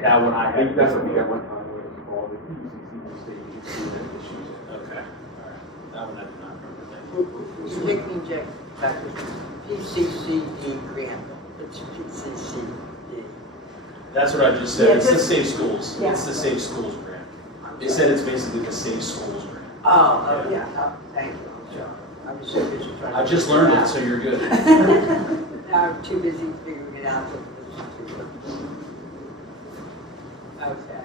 That one I I think had. that's what we got one time when we called it PCCD state issues. Okay. All right. That one I did not remember. Thank You make me inject back with PCCD grant. It's PCCD. That's what I just said. Yeah, It's the just- Safe Schools. Yeah. It's the Safe Schools grant. They said it's basically the Safe Schools grant. Oh, Yeah. oh, thank you. I'm sorry. I was so busy trying to. I just learned it, so you're good. Now I'm too busy figuring it out to listen to it. Okay.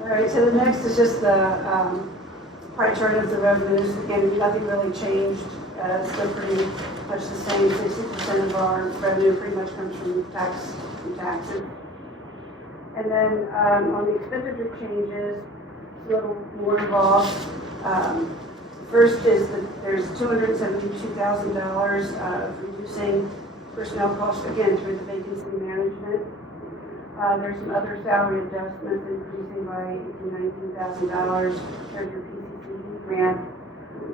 All right, so the next is just the pie chart of the revenues. Again, nothing really changed. Still pretty much the same. 60% of our revenue pretty much comes from taxes. And then on the expenditure changes, it's a little more involved. First is that there's $272,000 of reducing personnel costs, again, through the vacancy management. There's some other salary adjustments increasing by $19,000 compared to your PCCD grant.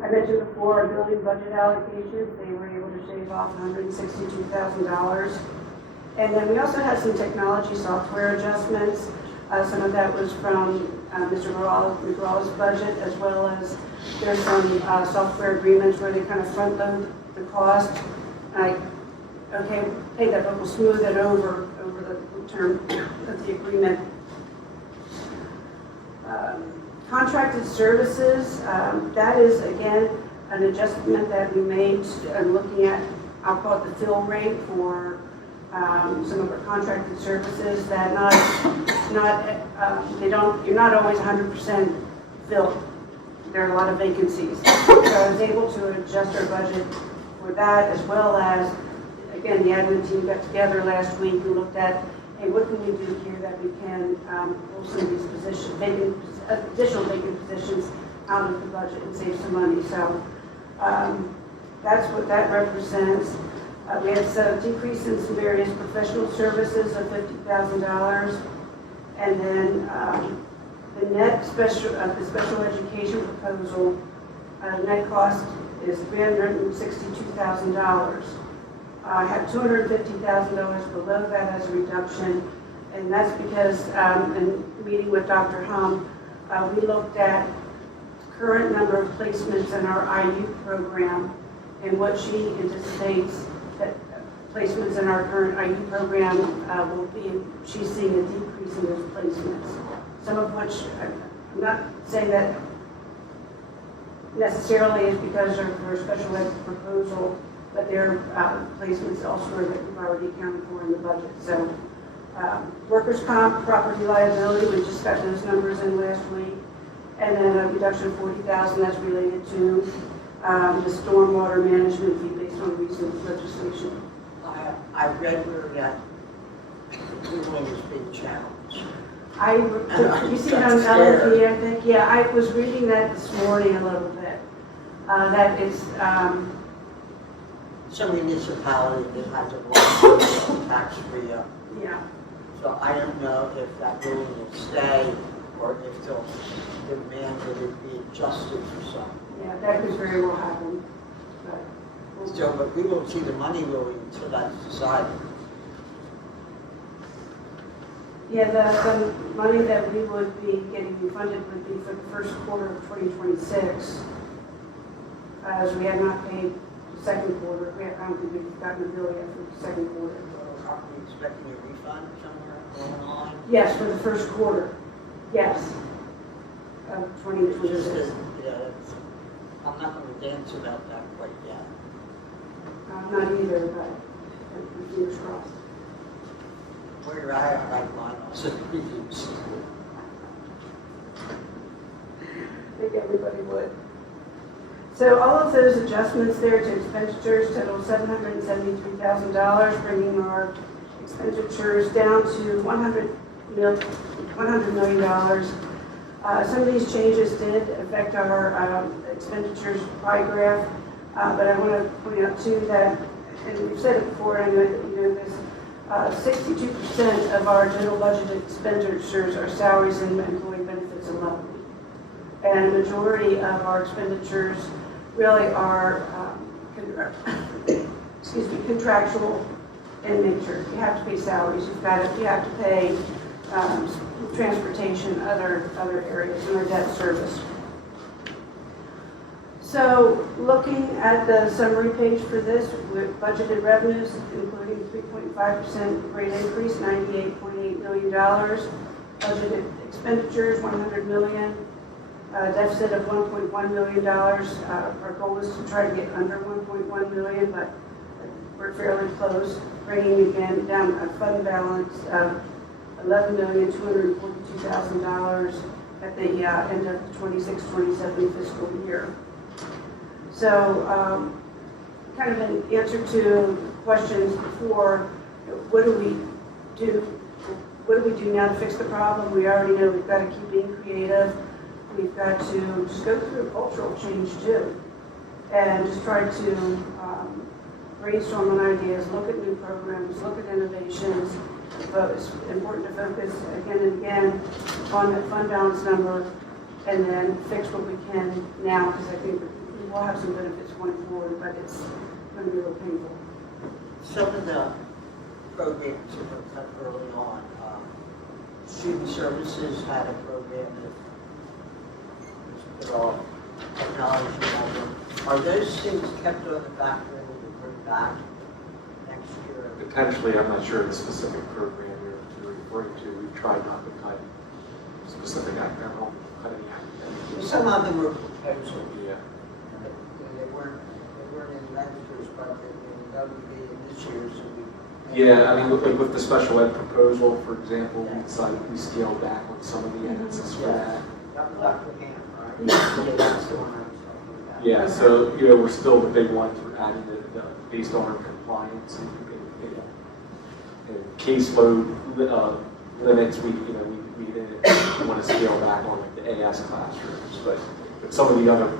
I mentioned before our building budget allocations, they were able to shave off $162,000. And then we also had some technology software adjustments. Some of that was from Mr. McGraw's budget, as well as there's some software agreements where they kind of front load the cost. Pay that, but we'll smooth it over the term of the agreement. Contracted services, that is again an adjustment that we made looking at, I'll call it the fill rate for some of our contracted services that you're not always 100% filled. There are a lot of vacancies. So I was able to adjust our budget for that, as well as, again, the admin team got together last week and looked at, hey, what can we do here that we can pull some of these positions, additional vacant positions out of the budget and save some money. So that's what that represents. We had some decrease in some various professional services of $50,000, and then the net the special education proposal net cost is $362,000. I have $250,000 below that as a reduction, and that's because in meeting with Dr. Hum, we looked at current number of placements in our IU program and what she anticipates that placements in our current IU program will be. She's seeing a decrease in those placements, some of which I'm not saying that necessarily is because of her special ed proposal, but there are placements elsewhere that we've already accounted for in the budget. So workers' comp, property liability, we just got those numbers in last week. And then a reduction of $40,000 that's related to the stormwater management fee based on recent legislation. I read where that ruling is being challenged. You see it on LFE, I think? Yeah, I was reading that this morning a little bit. That is, Some municipality that has a lot of tax-free. yeah. So I don't know if that ruling will stay or if they'll demand that it be adjusted for some. Yeah, that could very well happen. But we won't see the money really until that's decided. Yeah, the money that we would be getting refunded would be for the first quarter of 2026, as we have not paid the second quarter. I don't think we've gotten a bill yet for the second quarter. Are we expecting a refund somewhere going on? Yes, for the first quarter. Yes. Of 2026. Yeah, I'm not going to dance about that quite yet. Not either, but fingers crossed. Where I like mine also reviews. I think everybody would. So all of those adjustments there to expenditures total $773,000, bringing our expenditures down to $100 million. Some of these changes did affect our expenditures pie graph, but I want to point out too that, and we've said it before, I know that you know this, 62% of our general budget expenditures are salaries and employee benefits alone. And a majority of our expenditures really are contractual in nature. You have to pay salaries, you have to pay transportation, other areas in our debt service. So looking at the summary page for this, with budgeted revenues, including 3.5% rate increase, $98.8 million. Budgeted expenditures, $100 million. Deficit of $1.1 million. Our goal is to try to get under $1.1 million, but we're fairly close, bringing again down a fund balance of $11,242,000 at the end of the 26-27 fiscal year. So, kind of in answer to questions before, what do we do? What do we do now to fix the problem? We already know we've got to keep being creative. We've got to just go through a cultural change too, and just try to brainstorm on ideas, look at new programs, look at innovations. But it's important to focus again and again on the fund balance number, and then fix what we can now, because I think we will have some benefits going forward, but it's going to be a little painful. Some of the programs that were cut early on, student services had a program that was put off, technology level. Are those things kept on the back burner to bring back next year? Potentially, I'm not sure the specific program you're referring to. We tried not to cut specific academic, cut any academic. Some of them were proposals. Yeah. They weren't in last year's budget, and that would be in this year's. So Yeah, I mean, like with the special ed proposal, for example, we decided we scaled back on some of the emphasis for that. That was Dr. Ham, right? Yeah, that's the one I was talking about. Yeah, so, we're still the big ones, we're adding the based on our compliance and caseload limits, we didn't want to scale back on like the AS classrooms, but some of the other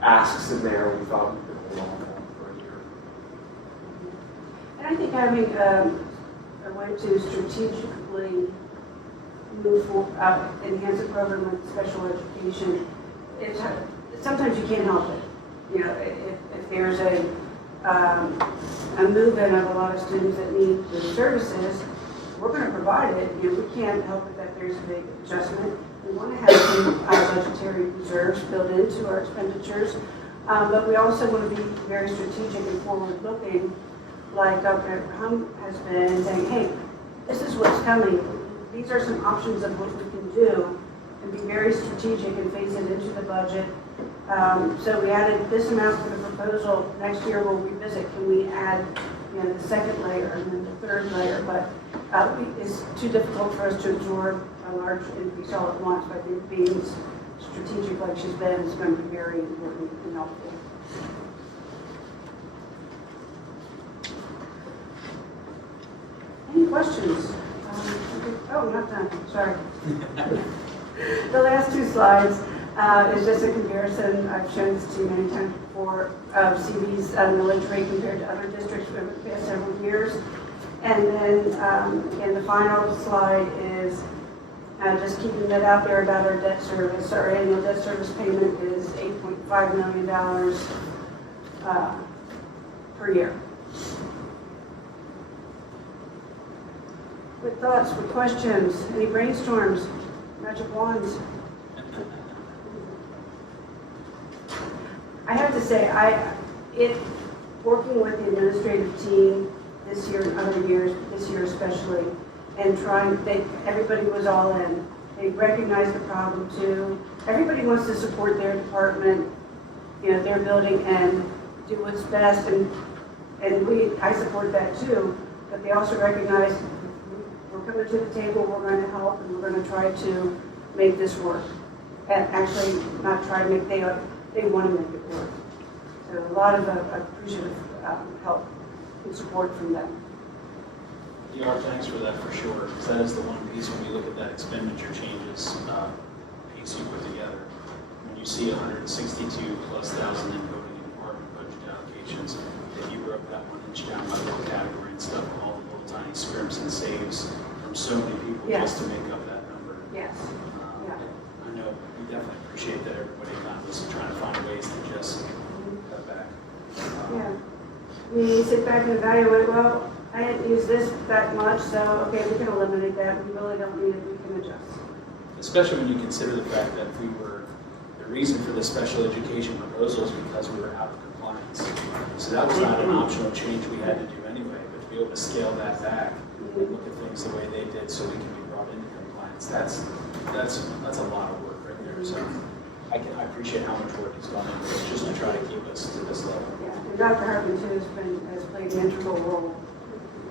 asks in there, we thought we could hold on for a year. And I think having a way to strategically move forward, enhance a program like special education, sometimes you can't help it. If there's a movement of a lot of students that need the services, we're going to provide it. We can't help it that there's a big adjustment. We want to have some budgetary reserves built into our expenditures, but we also want to be very strategic and forward-looking, like Dr. Hum has been saying, hey, this is what's coming. These are some options of what we can do, and be very strategic and phase it into the budget. So we added this amount for the proposal. Next year we'll revisit. Can we add the second layer and then the third layer? But it's too difficult for us to absorb a large increase all at once. But I think being strategic like she's been is going to be very important and helpful. Any questions? Oh, not done. Sorry. The last two slides is just a comparison. I've shown this to you many times before of CV's millage rate compared to other districts over the past several years. And then, again, the final slide is just keeping that out there about our debt service. Our annual debt service payment is $8.5 million per year. With thoughts, with questions, any brainstorms, magic wands? I have to say, working with the administrative team this year and other years, this year especially, and everybody was all in. They recognized the problem too. Everybody wants to support their department, their building, and do what's best, and I support that too. But they also recognize we're coming to the table, we're going to help, and we're going to try to make this work. And actually, not try to make, they want to make it work. So a lot of appreciative help and support from them. Thanks for that for sure, because that is the one piece when we look at that expenditure changes piece you put together. When you see 162 plus thousand in voting and department budget allocations, if you broke that 1 inch down by little category and stuff, all the little tiny scripts and saves from so many people just to make up that number. Yes. I know we definitely appreciate that everybody kind of was trying to find ways to just cut back. We sit back and evaluate, well, I didn't use this that much, so okay, we can eliminate that. We really don't need it, we can adjust. Especially when you consider the fact that if The reason for the special education proposal is because we were out of compliance. So that was not an optional change we had to do anyway, but to be able to scale that back and look at things the way they did so we can be brought into compliance, that's a lot of work right there. So I appreciate how much work has gone into it just to try to keep us to this level. Yeah, and Dr. Hartman too has played an integral role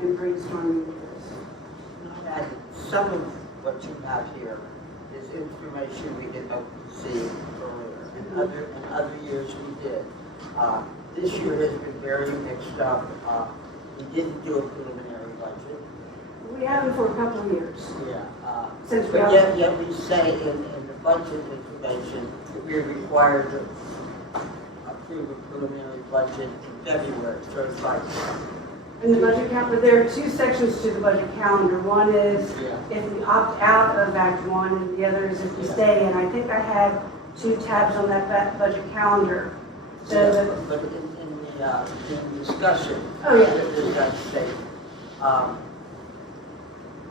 in brainstorming this. And some of what you have here is information we didn't hope to see earlier. In other years we did. This year has been very mixed up. We didn't do a preliminary budget. We haven't for a couple of years. Yeah. Since we But also- yet we say in the budget information that we're required to approve a preliminary budget in February. So it's like, In the budget calendar, there are two sections to the budget calendar. One is Yeah. if we opt out of Act 1, and the other is if we stay. And I think I have 2 tabs on that budget calendar. So that, but in the discussion, Oh, yeah. there's that statement.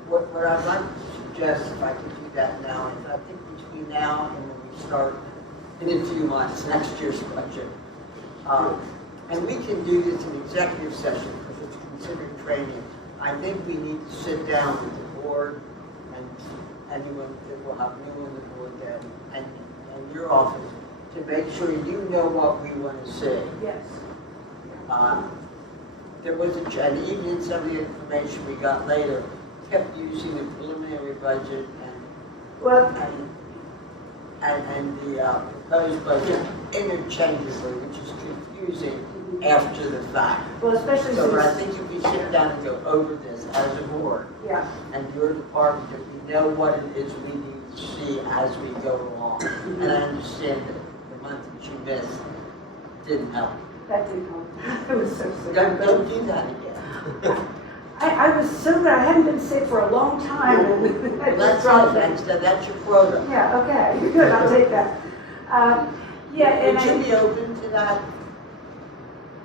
What I'd like to suggest, if I could do that now, is I think between now and when we start in a few months, next year's budget, and we can do this in executive session because it's considered training. I think we need to sit down with the board and anyone that will have new on the board then, and your office, to make sure you know what we want to see. yes. There was and even in some of the information we got later, kept using the preliminary budget Well, and the proposed budget interchangeably, which is confusing after the fact. well, especially So but I since, think if we sit down and go over this as a board, yeah. and your department, if we know what it is we need to see as we go along. And I understand that the month that you missed didn't help. That didn't help. I was so sick. Don't do that again. I was so good. I hadn't been sick for a long time. And I Well, just that's dropped it, it. that's your quota. Yeah, okay, good, I'll take that. Yeah, and Would you I, be open to that?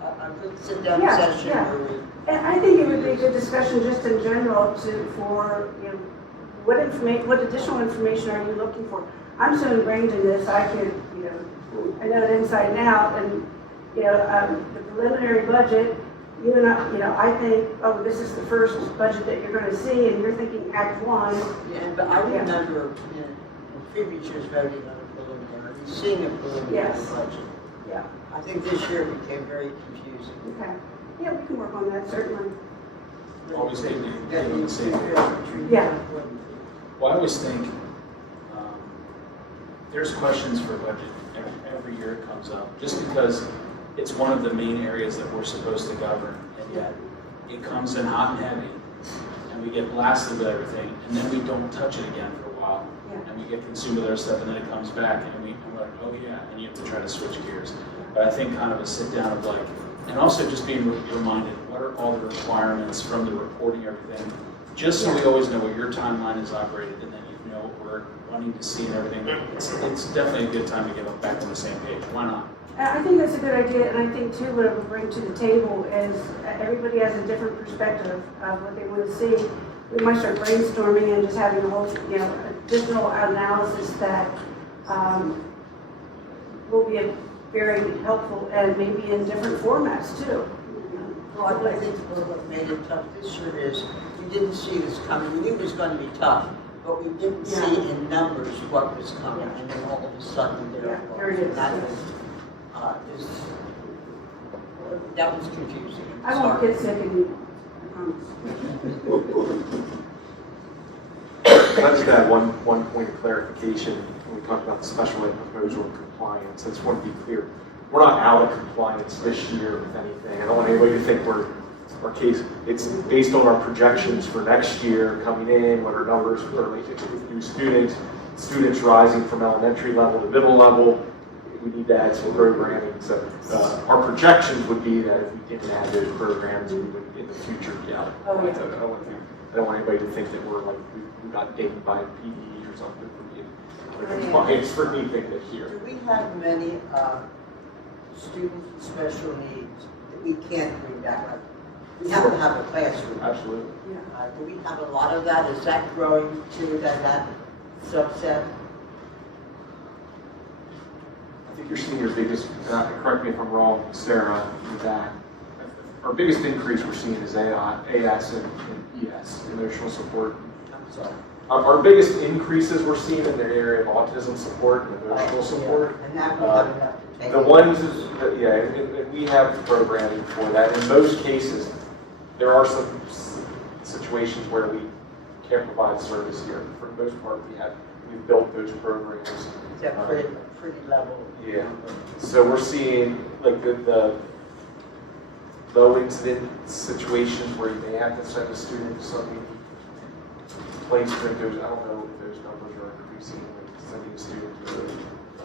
A good sit-down Yeah, session yeah. where we, and I think it would be a good discussion just in general for, you know, what additional information are you looking for? I'm so ingrained in this, I could, you know, I know it inside and out, and, you know, the preliminary budget, you and I, you know, I think, oh, this is the first budget that you're gonna see, and you're thinking Act 1. yeah, but I remember in previous years voting on a preliminary, seeing a preliminary Yes. budget. Yeah, I think this year became very confusing. okay. Yeah, we can work on that, certainly. Always hate to That be on the needs to same be page. fair and true. Yeah. Well, I always think there's questions for budget every year it comes up, just because it's one of the main areas that we're supposed to govern, and yet it comes in hot and heavy, and we get blasted with everything, and then we don't touch it again for a while, Yeah. and we get consumed with other stuff, and then it comes back, and we're like, oh yeah, and you have to try to switch gears. But I think kind of a sit down of like, and also just being reminded, what are all the requirements from the reporting, everything, just so we always know what your timeline is operated, and then you know what we're wanting to see and everything. It's definitely a good time to get back on the same page. Why not? I think that's a good idea, and I think too, what it will bring to the table is everybody has a different perspective of what they want to see. We might start brainstorming and just having a whole, you know, additional analysis that will be very helpful and maybe in different formats too. Well, I think what made it tough this year is we didn't see this coming. We knew it was going to be tough, but we didn't see in numbers what was coming, and then all of a sudden there it was. There it is. That was, that was confusing. I won't Sorry. get sick anymore, I promise. Can I just add one point of clarification? When we talked about the special ed proposal and compliance, I just want to be clear. We're not out of compliance this year with anything. I don't want anybody to think our case, it's based on our projections for next year coming in, what our numbers are related to new students rising from elementary level to middle level. We need to add some programming. So our projections would be that if we didn't add those programs, we would in the future be out. Oh, yeah. I don't want anybody to think that we're like, we got dinged by PE or something for being out of compliance for anything this year. Do we have many students with special needs that we can't bring back? Like, we have to have a classroom. Absolutely. Do we have a lot of that? Is that growing too, that subset? think you're seeing your biggest, correct me if I'm wrong, Sarah, with that. Our biggest increase we're seeing is AS and ES, emotional support. Sorry. Our biggest increases we're seeing in the area of autism support and emotional support. And that we have enough to take. The ones, and we have programming for that. In most cases, there are some situations where we can't provide service here. For the most part, we've built those programs. Is that pretty level? Yeah. So we're seeing like the low incident situations where you may have to send a student to some placement. I don't know if those numbers are increasing with sending a student to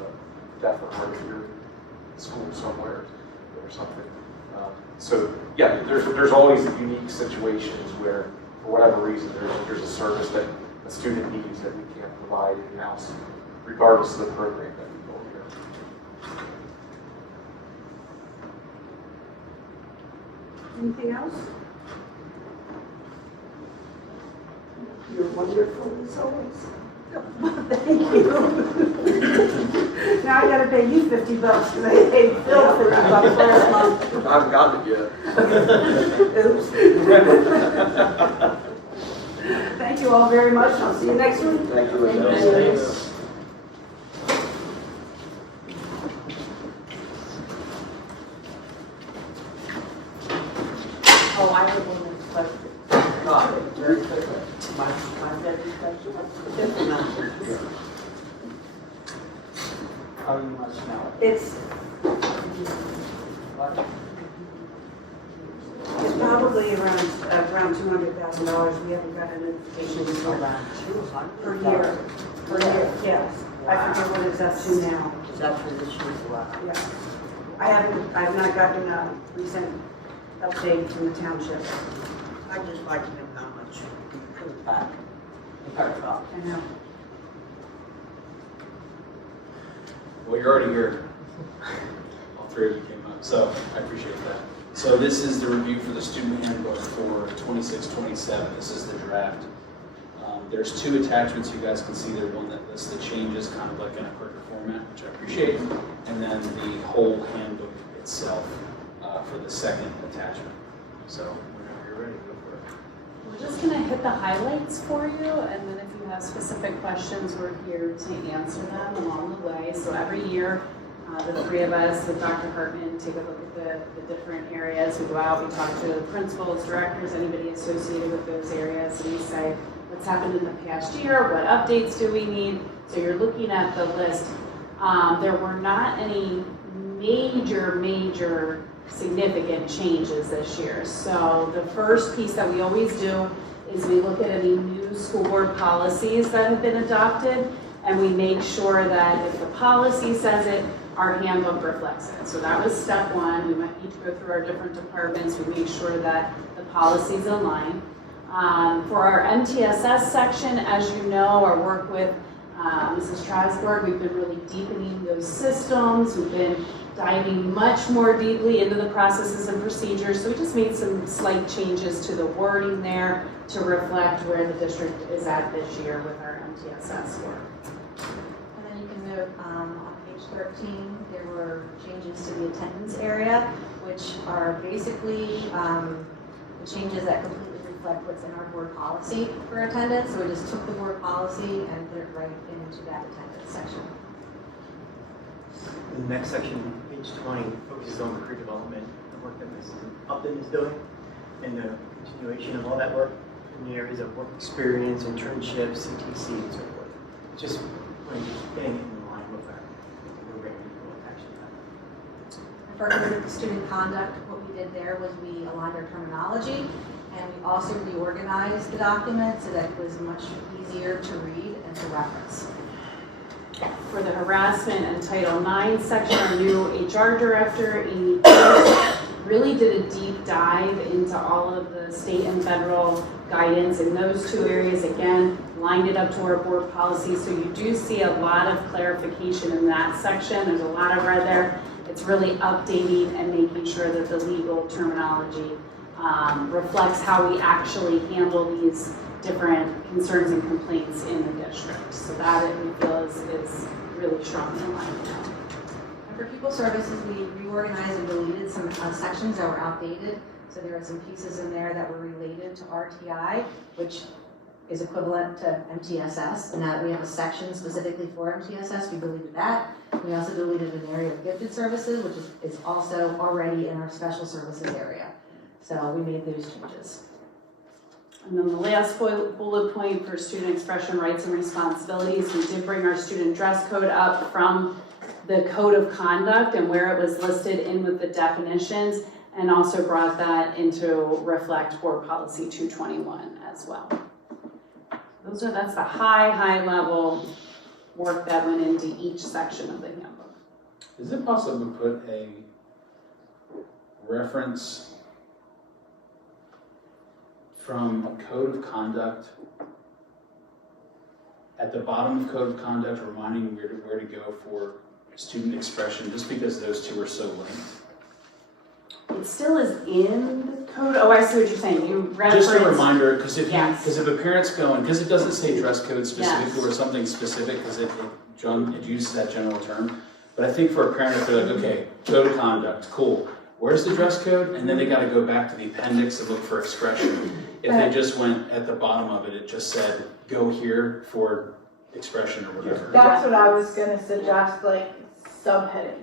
a deaf or hard of hearing school somewhere or something. So yeah, there's always unique situations where, for whatever reason, there's a service that a student needs that we can't provide in-house, regardless of the program that we build here. Anything else? You're wonderful as always. Thank you. Now I gotta pay you $50 because I paid Phil $50 last month. I haven't gotten it yet. Oops. Thank you all very much. I'll see you next week. Thank you. Thanks. Oh, I have one more question. Very quickly. My favorite question. How you must know. It's probably around $200,000. We haven't got a notification until Around 200 per year. Per year, yes. I forget what it's up to now. Is that for this year's wow? Yeah. I've not gotten a recent update from the township. I'd just like to know how much we put back. I know. Well, you're already here. All three of you came up, so I appreciate that. So this is the review for the student handbook for 26-27. This is the draft. There's two attachments you guys can see there. One that lists the changes, kind of like in a quicker format, which I appreciate, and then the whole handbook itself for the second attachment. So whenever you're ready, go for it. We're just going to hit the highlights for you, and then if you have specific questions, we're here to answer them along the way. So every year, the three of us with Dr. Hartman take a look at the different areas. We go out, we talk to the principals, directors, anybody associated with those areas, and we say, what's happened in the past year, what updates do we need? So you're looking at the list. There were not any major significant changes this year. So the first piece that we always do is we look at any new school board policies that have been adopted, and we make sure that if the policy says it, our handbook reflects it. So that was step one. We might each go through our different departments. We make sure that the policies align. For our MTSS section, as you know, our work with Mrs. Strasburg, we've been really deepening those systems. We've been diving much more deeply into the processes and procedures. So we just made some slight changes to the wording there to reflect where the district is at this year with our MTSS work. And then you can note on page 13, there were changes to the attendance area, which are basically the changes that completely reflect what's in our board policy for attendance. So we just took the board policy and put it right into that attendance section. The next section, page 20, focuses on career development, the work that Mrs. Upton is doing, and the continuation of all that work in the areas of work experience, internships, CTC, and so forth. Just getting it in line with our program we actually have. For the student conduct, what we did there was we aligned our terminology, and we also reorganized the document so that it was much easier to read and to reference. For the harassment and Title IX section, our new HR director, Amy Pierce, really did a deep dive into all of the state and federal guidance in those two areas. Again, lined it up to our board policy. So you do see a lot of clarification in that section. There's a lot of red there. It's really updating and making sure that the legal terminology reflects how we actually handle these different concerns and complaints in the district. So that we feel is really strongly aligned now. For people services, we reorganized and deleted some sections that were outdated. So there are some pieces in there that were related to RTI, which is equivalent to MTSS. And now that we have a section specifically for MTSS, we deleted that. We also deleted an area of gifted services, which is also already in our special services area. So we made those changes. And then the last bullet point for student expression rights and responsibilities, we did bring our student dress code up from the code of conduct and where it was listed in with the definitions, and also brought that into reflect board policy 221 as well. That's the high level work that went into each section of the handbook. Is it possible to put a reference from a code of conduct at the bottom of code of conduct, reminding where to go for student expression, just because those two are so linked? It still is in the code. Oh, I see what you're saying. You reference. Just a reminder, because if Yes. if a parent's going, because it doesn't say dress code specifically Yes. or something specific, because it uses that general term. But I think for a parent, if they're like, okay, code of conduct, cool. Where's the dress code? And then they got to go back to the appendix and look for expression. If they just went at the bottom of it, it just said, go here for expression or whatever. That's what I was gonna suggest, like subheadings.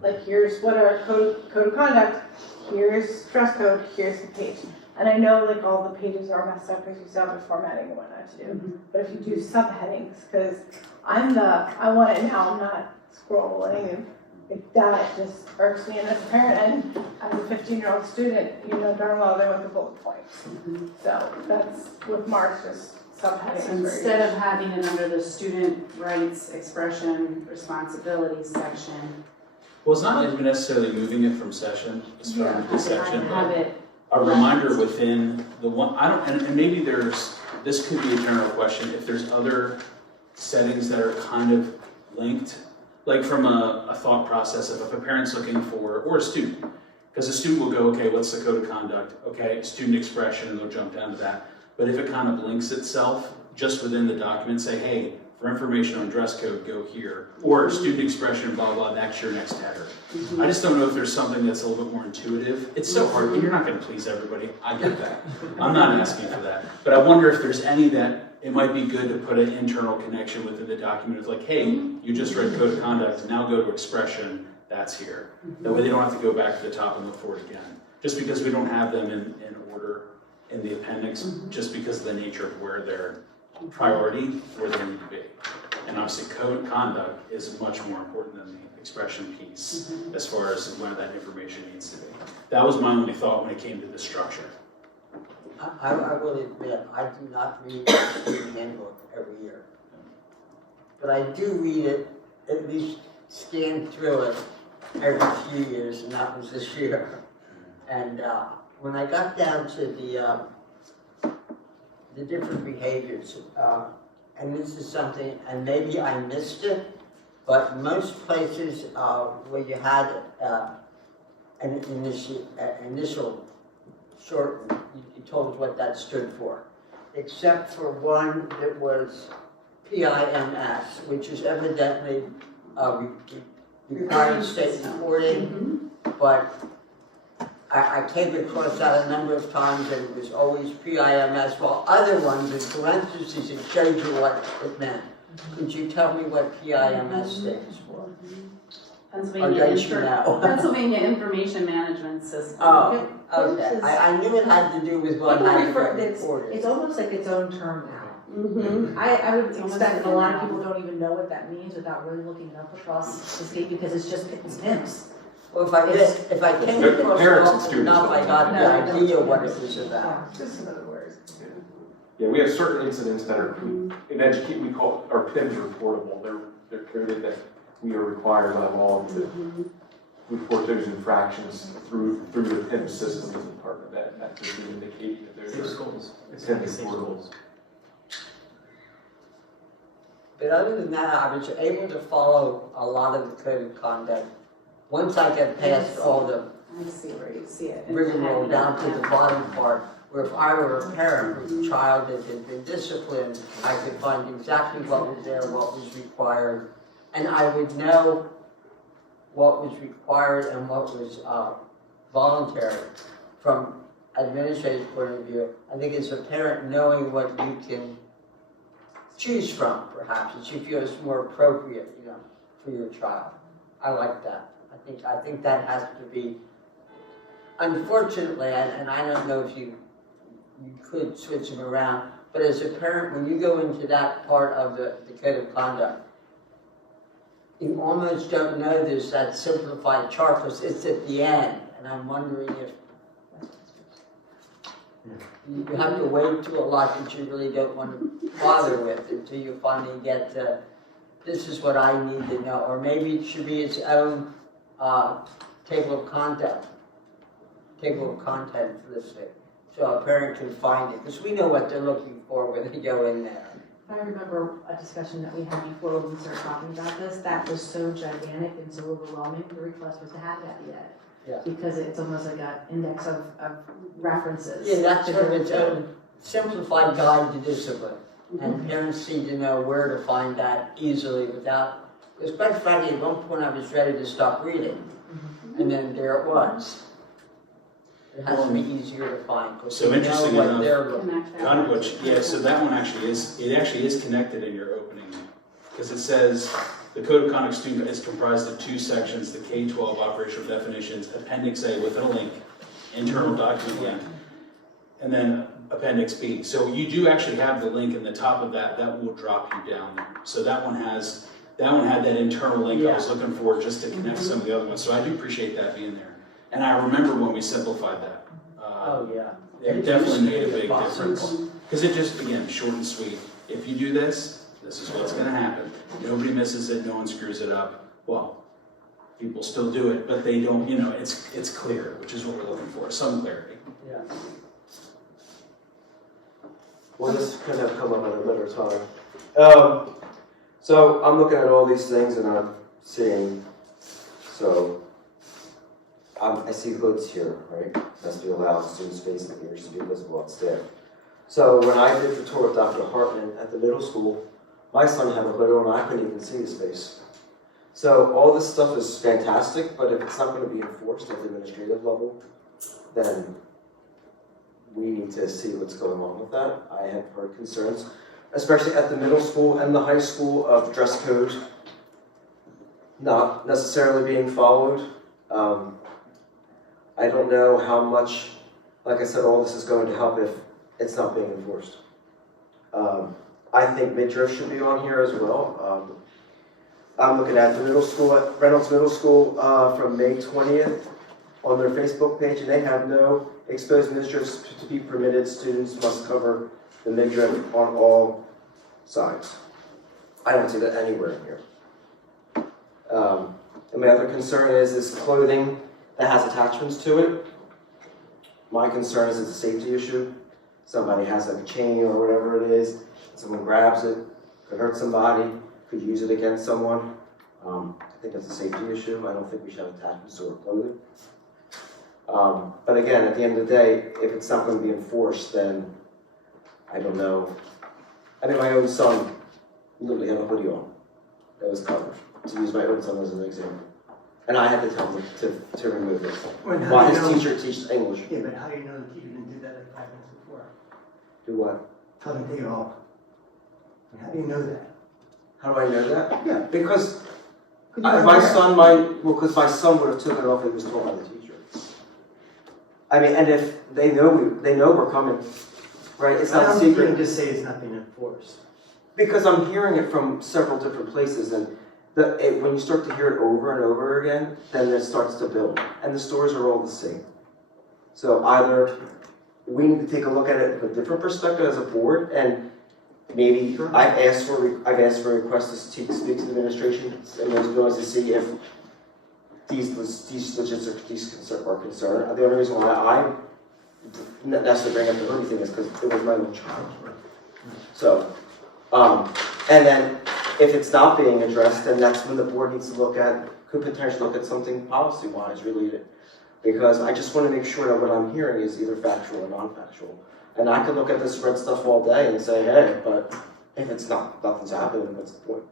Like here's what our code of conduct, here's dress code, here's the page. And I know like all the pages are messed up because you still have the formatting and whatnot to do. But if you do subheadings, because I want it now, I'm not scrolling, and like that just irks me. And as a parent and as a 15-year-old student, you know darn well they want the bullet points. So that's with Mark's just subheadings. So instead of having it under the student rights, expression, responsibilities section, Well, it's not even necessarily moving it from section, it's from this section. have it. A reminder within the one, and maybe this could be a general question, if there's other settings that are kind of linked, like from a thought process of if a parent's looking for, or a student, because a student will go, okay, what's the code of conduct? Okay, student expression, and they'll jump down to that. But if it kind of links itself just within the document, say, hey, for information on dress code, go here, or student expression, blah, blah, that's your next header. I just don't know if there's something that's a little bit more intuitive. It's so hard, you're not gonna please everybody, I get that. I'm not asking for that. But I wonder if there's any that it might be good to put an internal connection within the document. It's like, hey, you just read code of conduct, now go to expression, that's here. That way they don't have to go back to the top and look for it again. Just because we don't have them in order in the appendix, just because of the nature of where they're priority, where they need to be. And obviously code of conduct is much more important than the expression piece as far as where that information needs to be. That was my only thought when it came to the structure. I will admit, I do not read the student handbook every year. But I do read it, at least scan through it every few years, and that was this year. And when I got down to the different behaviors, and this is something, and maybe I missed it, but most places where you had an initial short, you told us what that stood for, except for one that was PIMS, which is evidently required state reporting, but I came across that a number of times and it was always PIMS, while other ones in parentheses, it showed you what it meant. Could you tell me what PIMS stands for? Pennsylvania Information Management System. Oh, okay. I knew it had to do with what had to be reported. It's almost like its own term now. I would expect a lot of people don't even know what that means without really looking it up across the state because it's NIMS. Well, if I came across it often enough, I got the idea what it was about. Just another word. Yeah, we have certain incidents that are, in education, we call, our PIMs reportable. They're coded that we are required by law to report those infractions through the PIM system as a part of that. That could be indicating that there's schools. It's PIM safe reportables. But other than that, I was able to follow a lot of the code of conduct. Once I get past all the I see where you see it. rigmarole down to the bottom part, where if I were a parent with a child that had been disciplined, I could find exactly what was there, what was required, and I would know what was required and what was voluntary from administrative point of view. I think as a parent, knowing what you can choose from, perhaps, that you feel is more appropriate, for your child. I like that. I think that has to be, unfortunately, and I don't know if you could switch them around, but as a parent, when you go into that part of the code of conduct, you almost don't know there's that simplified chart because it's at the end, and I'm wondering if you have to wait to a lot that you really don't want to bother with until you finally get to, this is what I need to know, or maybe it should be its own table of content listing, so a parent can find it, because we know what they're looking for when they go in there. I remember a discussion that we had before when we started talking about this, that was so gigantic and so overwhelming, the request was to have it at the end. Yeah. Because it's almost like an index of references. Yeah, that's to sort of its different- own simplified guide to discipline. And parents need to know where to find that easily without, because quite frankly, at one point I was ready to stop reading. And then there it was. It has to be easier to find, because So you interesting know what enough, they're looking for. Connect that. kind of what, yeah, so that one actually is connected in your opening, because it says, the Code of Conduct student is comprised of two sections, the K-12 operational definitions, Appendix A with a link, internal document link, and then Appendix B. So you do actually have the link in the top of that will drop you down there. So that one had that internal link I was looking for just to connect some of the other ones. So I do appreciate that being there. And I remember when we simplified that. Oh, yeah. It definitely made a big difference. Because it just, again, short and sweet. If you do this, this is what's gonna happen. Nobody misses it, no one screws it up. Well, people still do it, but they don't, it's clear, which is what we're looking for, some clarity. Yeah. Well, this could have come up at a better time. So I'm looking at all these things and I'm seeing, I see hoods here, right? That's to allow student space in the mirrors to be visible on staff. So when I did the tour with Dr. Hartman at the middle school, my son had a hood on and I couldn't even see his face. So all this stuff is fantastic, but if it's not going to be enforced at the administrative level, then we need to see what's going on with that. I have heard concerns, especially at the middle school and the high school, of dress code not necessarily being followed. I don't know how much, like I said, all this is going to help if it's not being enforced. I think midriff should be on here as well. I'm looking at the middle school, at Reynolds Middle School, from May 20th on their Facebook page, and they have no exposed midriffs to be permitted. Students must cover the midriff on all sides. I don't see that anywhere in here. And my other concern is clothing that has attachments to it. My concern is it's a safety issue. Somebody has a chain or whatever it is, someone grabs it, could hurt somebody, could use it against someone. I think that's a safety issue. I don't think we should have attachments to our clothing. But again, at the end of the day, if it's not going to be enforced, then I don't know. I mean, my own son literally had a hoodie on that was covered, to use my own son as an example. And I had to tell him to remove it. While his teacher teaches English. Yeah, but how do you know the teacher didn't do that like 5 minutes before? Do what? Tell them to take it off. How do you know that? How do I know that? Yeah. Because Could you my wear it? son because my son would have taken it off if he was told by the teacher. I mean, and if they know we're coming, right? It's not a I don't think you secret. can just say it's not being enforced. Because I'm hearing it from several different places, and when you start to hear it over and over again, then it starts to build. And the stores are all the same. So either we need to take a look at it from a different perspective as a board, and maybe I've asked for a request to speak to the administration and those buildings to see if these are concerned. The only reason why I necessarily bring up the hoodie thing is because it was my own child. So, and then if it's not being addressed, then that's when the board needs to could potentially look at something policy-wise related. Because I just want to make sure that what I'm hearing is either factual or non-factual. And I could look at this red stuff all day and say, hey, but if it's nothing's happening, what's the point?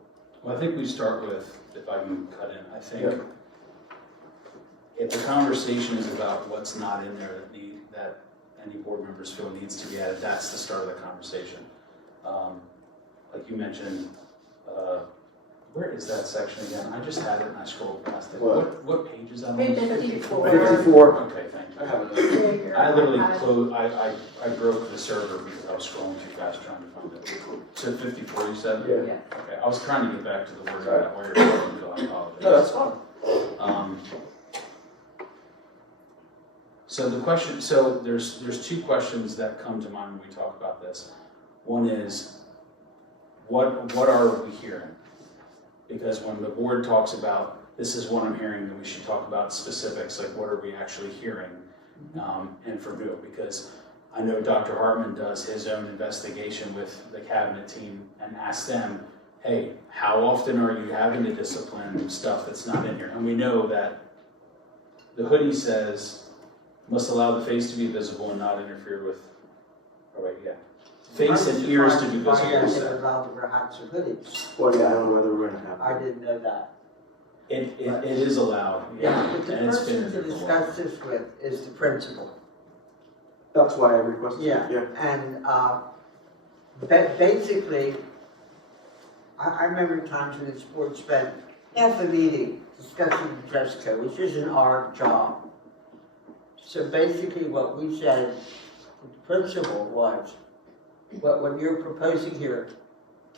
Well, I think we start with, if I can cut in, I think if the conversation is about what's not in there that any board members feel needs to be added, that's the start of the conversation. Like you mentioned, where is that section again? I just had it and I scrolled past it. What page is that on? Page 54. 54. Okay, thank you. I have it. I literally closed, I broke the server because I was scrolling too fast trying to find it. So 54, you said? Yeah. Okay, I was trying to get back to the word that while you're scrolling, so I apologize. No, that's fine. So the question, so there's two questions that come to mind when we talk about this. One is, what are we hearing? Because when the board talks about, this is what I'm hearing, then we should talk about specifics, like what are we actually hearing, and from who? Because I know Dr. Hartman does his own investigation with the cabinet team and asks them, hey, how often are you having to discipline stuff that's not in here? And we know that the hoodie says, must allow the face to be visible and not interfere with, oh wait, yeah. Face and ears to be visible. They're allowed to wear hats or hoodies. Well, yeah, I don't know whether we're gonna have. I didn't know that. It is allowed, Yeah, but the and it's been person to there for a while. discuss this with is the principal. That's why I requested. Yeah, and basically, I remember times when this board spent half a meeting discussing the dress code, which isn't our job. So basically what we said, the principal was, what you're proposing here,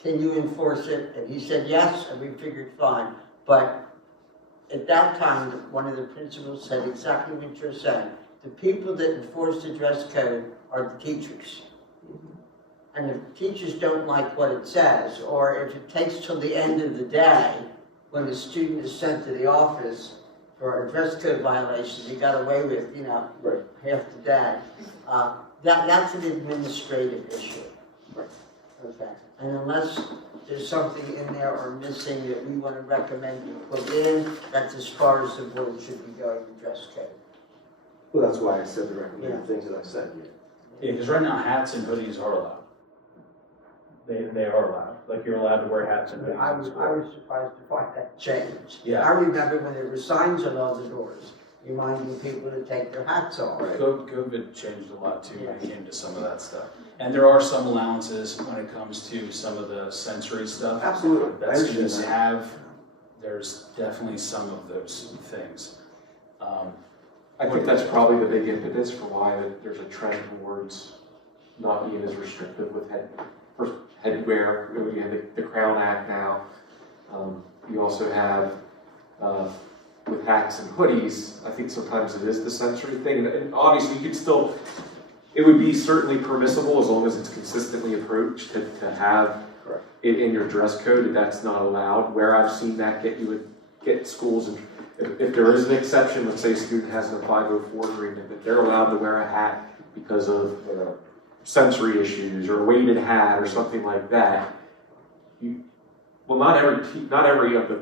can you enforce it? And he said yes, and we figured fine. But at that time, one of the principals said exactly what you're saying. The people that enforce the dress code are the teachers. And if teachers don't like what it says, or if it takes till the end of the day, when the student is sent to the office for a dress code violation, he got away with, Right. half the day. That's an administrative issue. Right. Okay. And unless there's something in there or missing that we want to recommend you put in, that's as far as the board should be going with dress code. Well, that's why I said the recommended things that I said here. Yeah, because right now hats and hoodies are allowed. They are allowed, like you're allowed to wear hats and hoodies. I in was school. surprised to find that changed. Yeah. I remember when there were signs on all the doors reminding people to take their hats off. COVID changed a lot too when it came to some of that stuff. And there are some allowances when it comes to some of the sensory stuff. Absolutely. That I understand students that. have, there's definitely some of those things. I think that's probably the big impetus for why there's a trend towards not being as restrictive with headwear. You have the Crown Act now. You also have with hats and hoodies. I think sometimes it is the sensory thing, and obviously you could still. It would be certainly permissible as long as it's consistently approached to have it in your dress code. That's not allowed. Where I've seen that get schools, and if there is an exception, let's say a student has a 504 agreement that they're allowed to wear a hat because of sensory issues or a weighted hat or something like that. Not every of the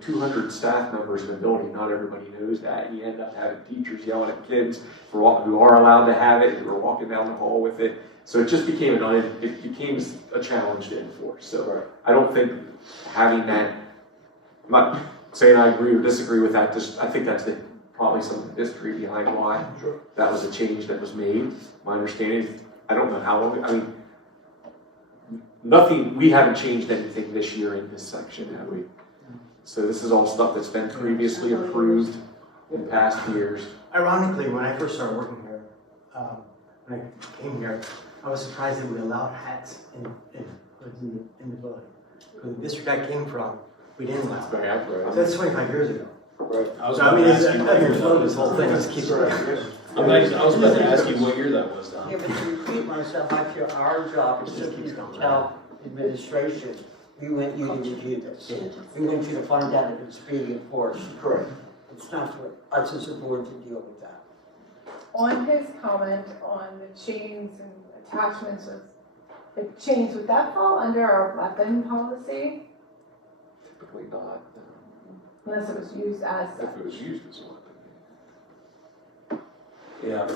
200 staff members in the building, not everybody knows that. And you end up having teachers yelling at kids who are allowed to have it, who are walking down the hall with it. So it just became a challenge to enforce. So I don't think having that, I'm not saying I agree or disagree with that, I think that's probably some history behind why that was a change that was made. My understanding, I don't know how long, we haven't changed anything this year in this section, have we? So this is all stuff that's been previously approved in past years. Ironically, when I first started working here, when I came here, I was surprised that we allowed hats in the building. Because the district I came from, we didn't allow. That's very accurate. So that's 25 years ago. Right. I was So I about mean, to it's, ask you I what year mean, that this whole thing just keeps. I was about to ask you what year that was, Don. Yeah, but to repeat myself, I feel our job is simply to tell administration, we want you to review this. We want you to find out if it's being enforced. Correct. It's not for us as a board to deal with that. On his comment on the chains and attachments of the chains, would that fall under our weapon policy? Typically not, Unless it was used as if such. it was used as a weapon. Yeah.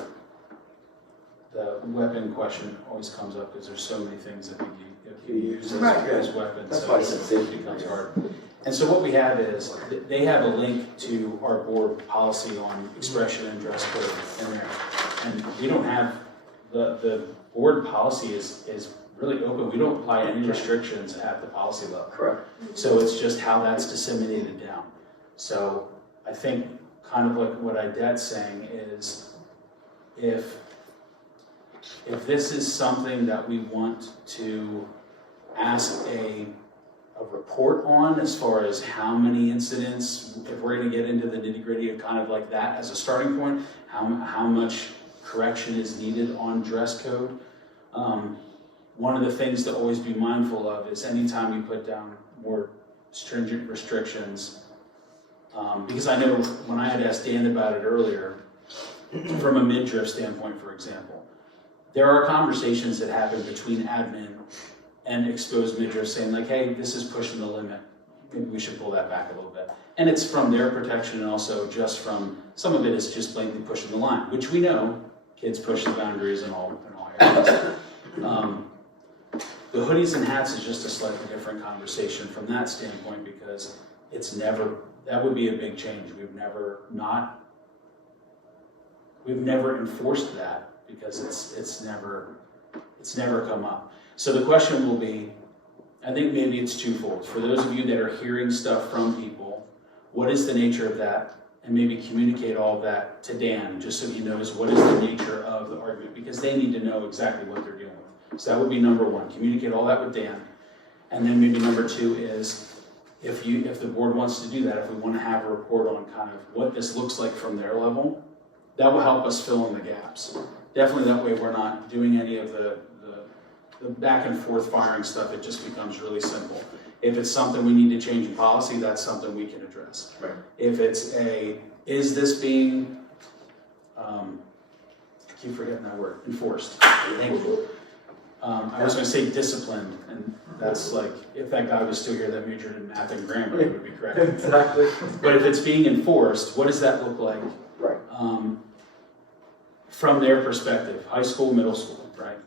The weapon question always comes up because there's so many things that can be used Right. as weapons, That's so why I said it safety. becomes hard. And so what we have is, they have a link to our board policy on expression and dress code in there. And we don't have, the board policy is really open. We don't apply any restrictions at the policy level. Correct. So it's just how that's disseminated down. So I think kind of like what Idette's saying is, if this is something that we want to ask a report on as far as how many incidents, if we're gonna get into the nitty-gritty of kind of like that as a starting point, how much correction is needed on dress code. One of the things to always be mindful of is anytime you put down more stringent restrictions, because I know when I had asked Dan about it earlier, from a midriff standpoint, for example, there are conversations that happen between admin and exposed midriff saying like, hey, this is pushing the limit. Maybe we should pull that back a little bit. And it's from their protection and also just from, some of it is just blatantly pushing the line, which we know kids push the boundaries in all areas. The hoodies and hats is just a slightly different conversation from that standpoint because it's never, that would be a big change. We've never enforced that because it's never come up. So the question will be, I think maybe it's twofold. For those of you that are hearing stuff from people, what is the nature of that? And maybe communicate all of that to Dan, just so he knows what is the nature of the argument, because they need to know exactly what they're dealing with. So that would be number one, communicate all that with Dan. And then maybe number two is, if the board wants to do that, if we want to have a report on kind of what this looks like from their level, that will help us fill in the gaps. Definitely that way we're not doing any of the back and forth firing stuff. It just becomes really simple. If it's something we need to change in policy, that's something we can address. Right. If it's is this being, I keep forgetting that word, enforced. Thank you. I was going to say disciplined, and that's like, if that guy was still here that majored in math and grammar, it would be correct. Exactly. But if it's being enforced, what does that look like? Right. From their perspective, high school, middle school, right?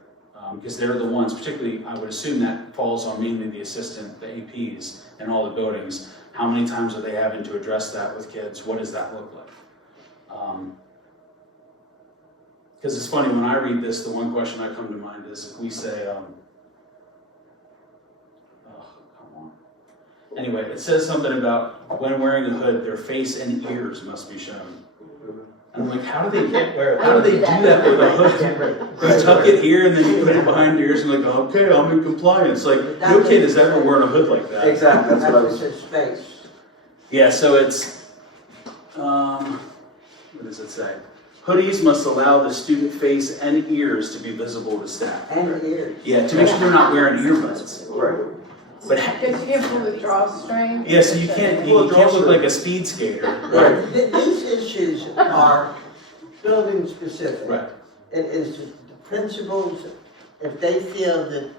Because they're the ones, particularly, I would assume that falls on mainly the assistant, the APs, and all the buildings. How many times are they having to address that with kids? What does that look like? Because it's funny, when I read this, the one question that comes to mind is if we say, oh, come on. Anyway, it says something about when wearing a hood, their face and ears must be shown. And I'm like, how do they do that with a hood? You tuck it here and then you put it behind your ears and like, okay, I'm in compliance. Like, no kid is ever wearing a hood like that. Exactly, that's what I was. That's space. Yeah, so it's, what does it say? Hoodies must allow the student face and ears to be visible to staff. And ears. Yeah, to make sure they're not wearing earbuds. Right. But Because you can't pull the drawstring. yeah, so you can't look like a speed skater. Right. These issues are building specific. Right. It is the principals, if they feel that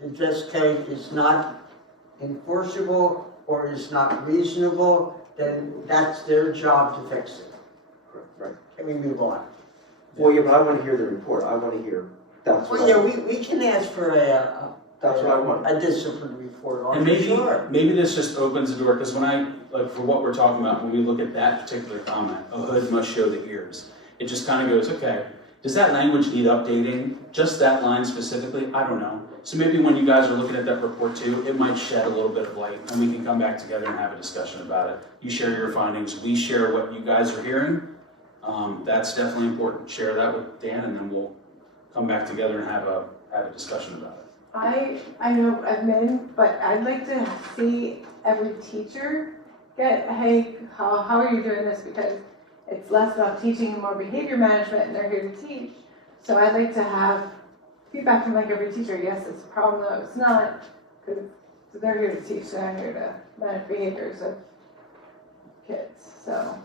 the dress code is not enforceable or is not reasonable, then that's their job to fix it. Right. Can we move on? Well, yeah, but I want to hear the report. I want to hear, that's what Well, yeah, we can ask for That's what I want. a discipline report on And it, sure. maybe this just opens the door, because when I, like for what we're talking about, when we look at that particular comment, a hood must show the ears, it just kind of goes, okay, does that language need updating? Just that line specifically? I don't know. So maybe when you guys are looking at that report too, it might shed a little bit of light, and we can come back together and have a discussion about it. You share your findings, we share what you guys are hearing. That's definitely important. Share that with Dan, and then we'll come back together and have a discussion about it. I know admin, but I'd like to see every teacher get, hey, how are you doing this? Because it's less about teaching and more behavior management, and they're here to teach. So I'd like to have feedback from like every teacher. Yes, it's a problem, no, it's not, because they're here to teach, they're here to manage behaviors of kids. So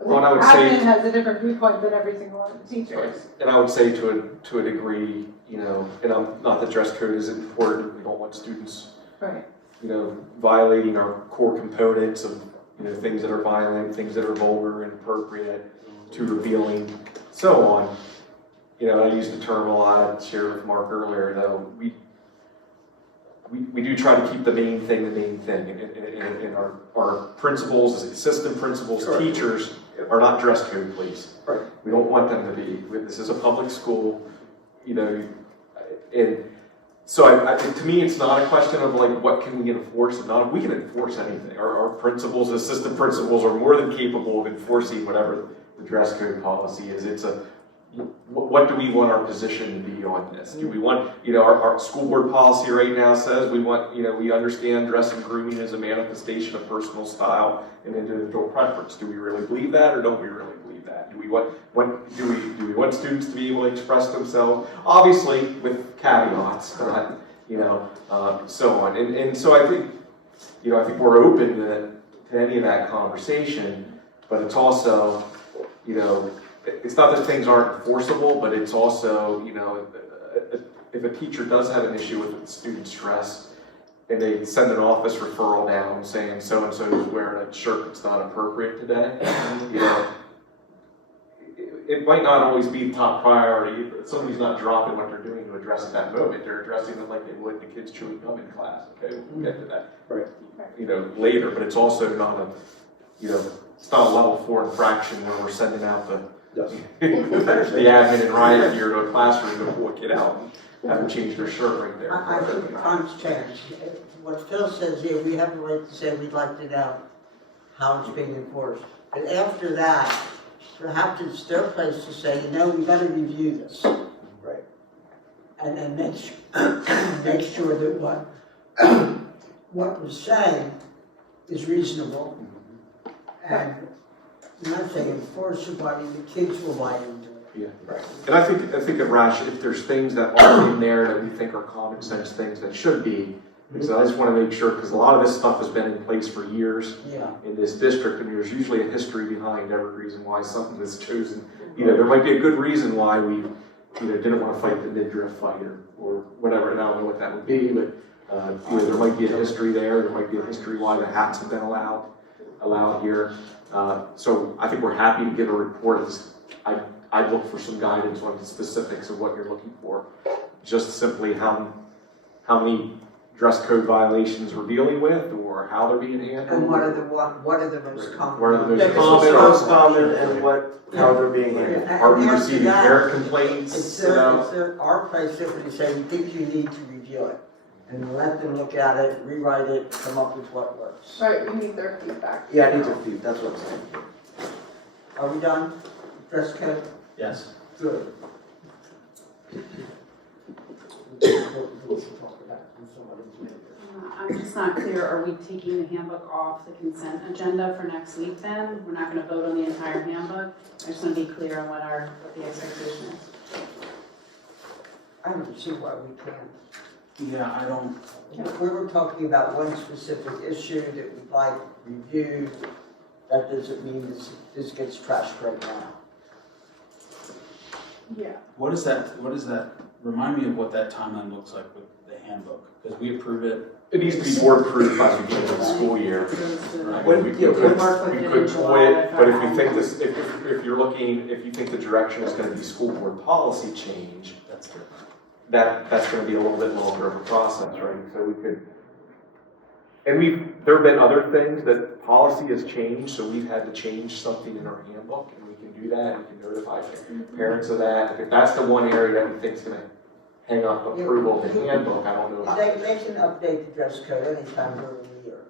Well, and I would say- admin has a different viewpoint than every single one of the teachers. And I would say to a degree, you know, and not that dress code isn't important, we don't want students, Right. you know, violating our core components of, you know, things that are violent, things that are vulgar, inappropriate, too revealing, so on. You know, I used the term a lot, I shared with Mark earlier, though, we we do try to keep the main thing, and our principals, assistant principals, Sure. teachers are not dress code police. Right. We don't want them to be. This is a public school, you know, and so to me, it's not a question of like, what can we enforce and not. We can enforce anything. Our principals, assistant principals are more than capable of enforcing whatever the dress code policy is. It's a, what do we want our position to be on this? Do we want, you know, our school board policy right now says we want, you know, we understand dress and grooming as a manifestation of personal style and individual preference. Do we really believe that, or don't we really believe that? Do we do we want students to be able to express themselves? Obviously, with caveats, you know, so on. And so I think, you know, I think we're open to any of that conversation, but it's also, you know, it's not that things aren't enforceable, but it's also, you know, if a teacher does have an issue with the student's dress, and they send an office referral down saying so-and-so is wearing a shirt that's not appropriate today, you know, it might not always be top priority. Somebody's not dropping what they're doing to address at that moment. They're addressing it like they would the kids chewing gum in class. Okay, we'll get to that, Right. you know, later, but it's also not a, you know, it's not a level 4 infraction where we're sending out the Yes. the admin and riot gear to a classroom to pull a kid out and have them change their shirt right there. I think the times change. What Phil says here, we have the right to say we'd like to know how it's being enforced. But after that, perhaps it's their place to say, you know, we've got to review this. Right. And make sure that what we're saying is reasonable. And I'm not saying enforce it, but I mean, the kids will buy into it. Yeah, right. And I think of Rash, if there's things that aren't in there that we think are common sense things that should be, because I just want to make sure, because a lot of this stuff has been in place for years in this district, and there's usually a history behind every reason why something is chosen. You know, there might be a good reason why we, you know, didn't want to fight the midriff fight or whatever, and I don't know what that would be, but you know, there might be a history there. There might be a history why the hats have been allowed here. So I think we're happy to give a report. I'd look for some guidance on the specifics of what you're looking for. Just simply how many dress code violations we're dealing with, or how they're being handled. And what are the most common? What are the The most common and how they're being handled. Are we receiving parent complaints? It's our place simply to say, we think you need to review it. And let them look at it, rewrite it, come up with what works. Right, we need their feedback. Yeah, I need to feed, that's what I'm saying. Are we done? Dress code? Yes. Good. I'm just not clear, are we taking the handbook off the consent agenda for next week then? We're not gonna vote on the entire handbook? I just wanna be clear on what the expectation is. I don't see why we can't. Yeah, I don't. If we were talking about one specific issue that we'd like reviewed, that doesn't mean this gets trashed right now. Yeah. What is that, remind me of what that timeline looks like with the handbook, because we approve it. It needs to be board approved by the beginning of the school year. Right. We could Mark looked at it toy in July, it, but if you think this, if you think the direction is going to be school board policy change, That's different. that's going to be a little bit longer of a process, right? So we could, and there have been other things that policy has changed, so we've had to change something in our handbook, and we can do that. We can notify parents of that. If that's the one area that we think is going to hang up approval of the handbook, I don't know. They can update the dress code anytime during the year.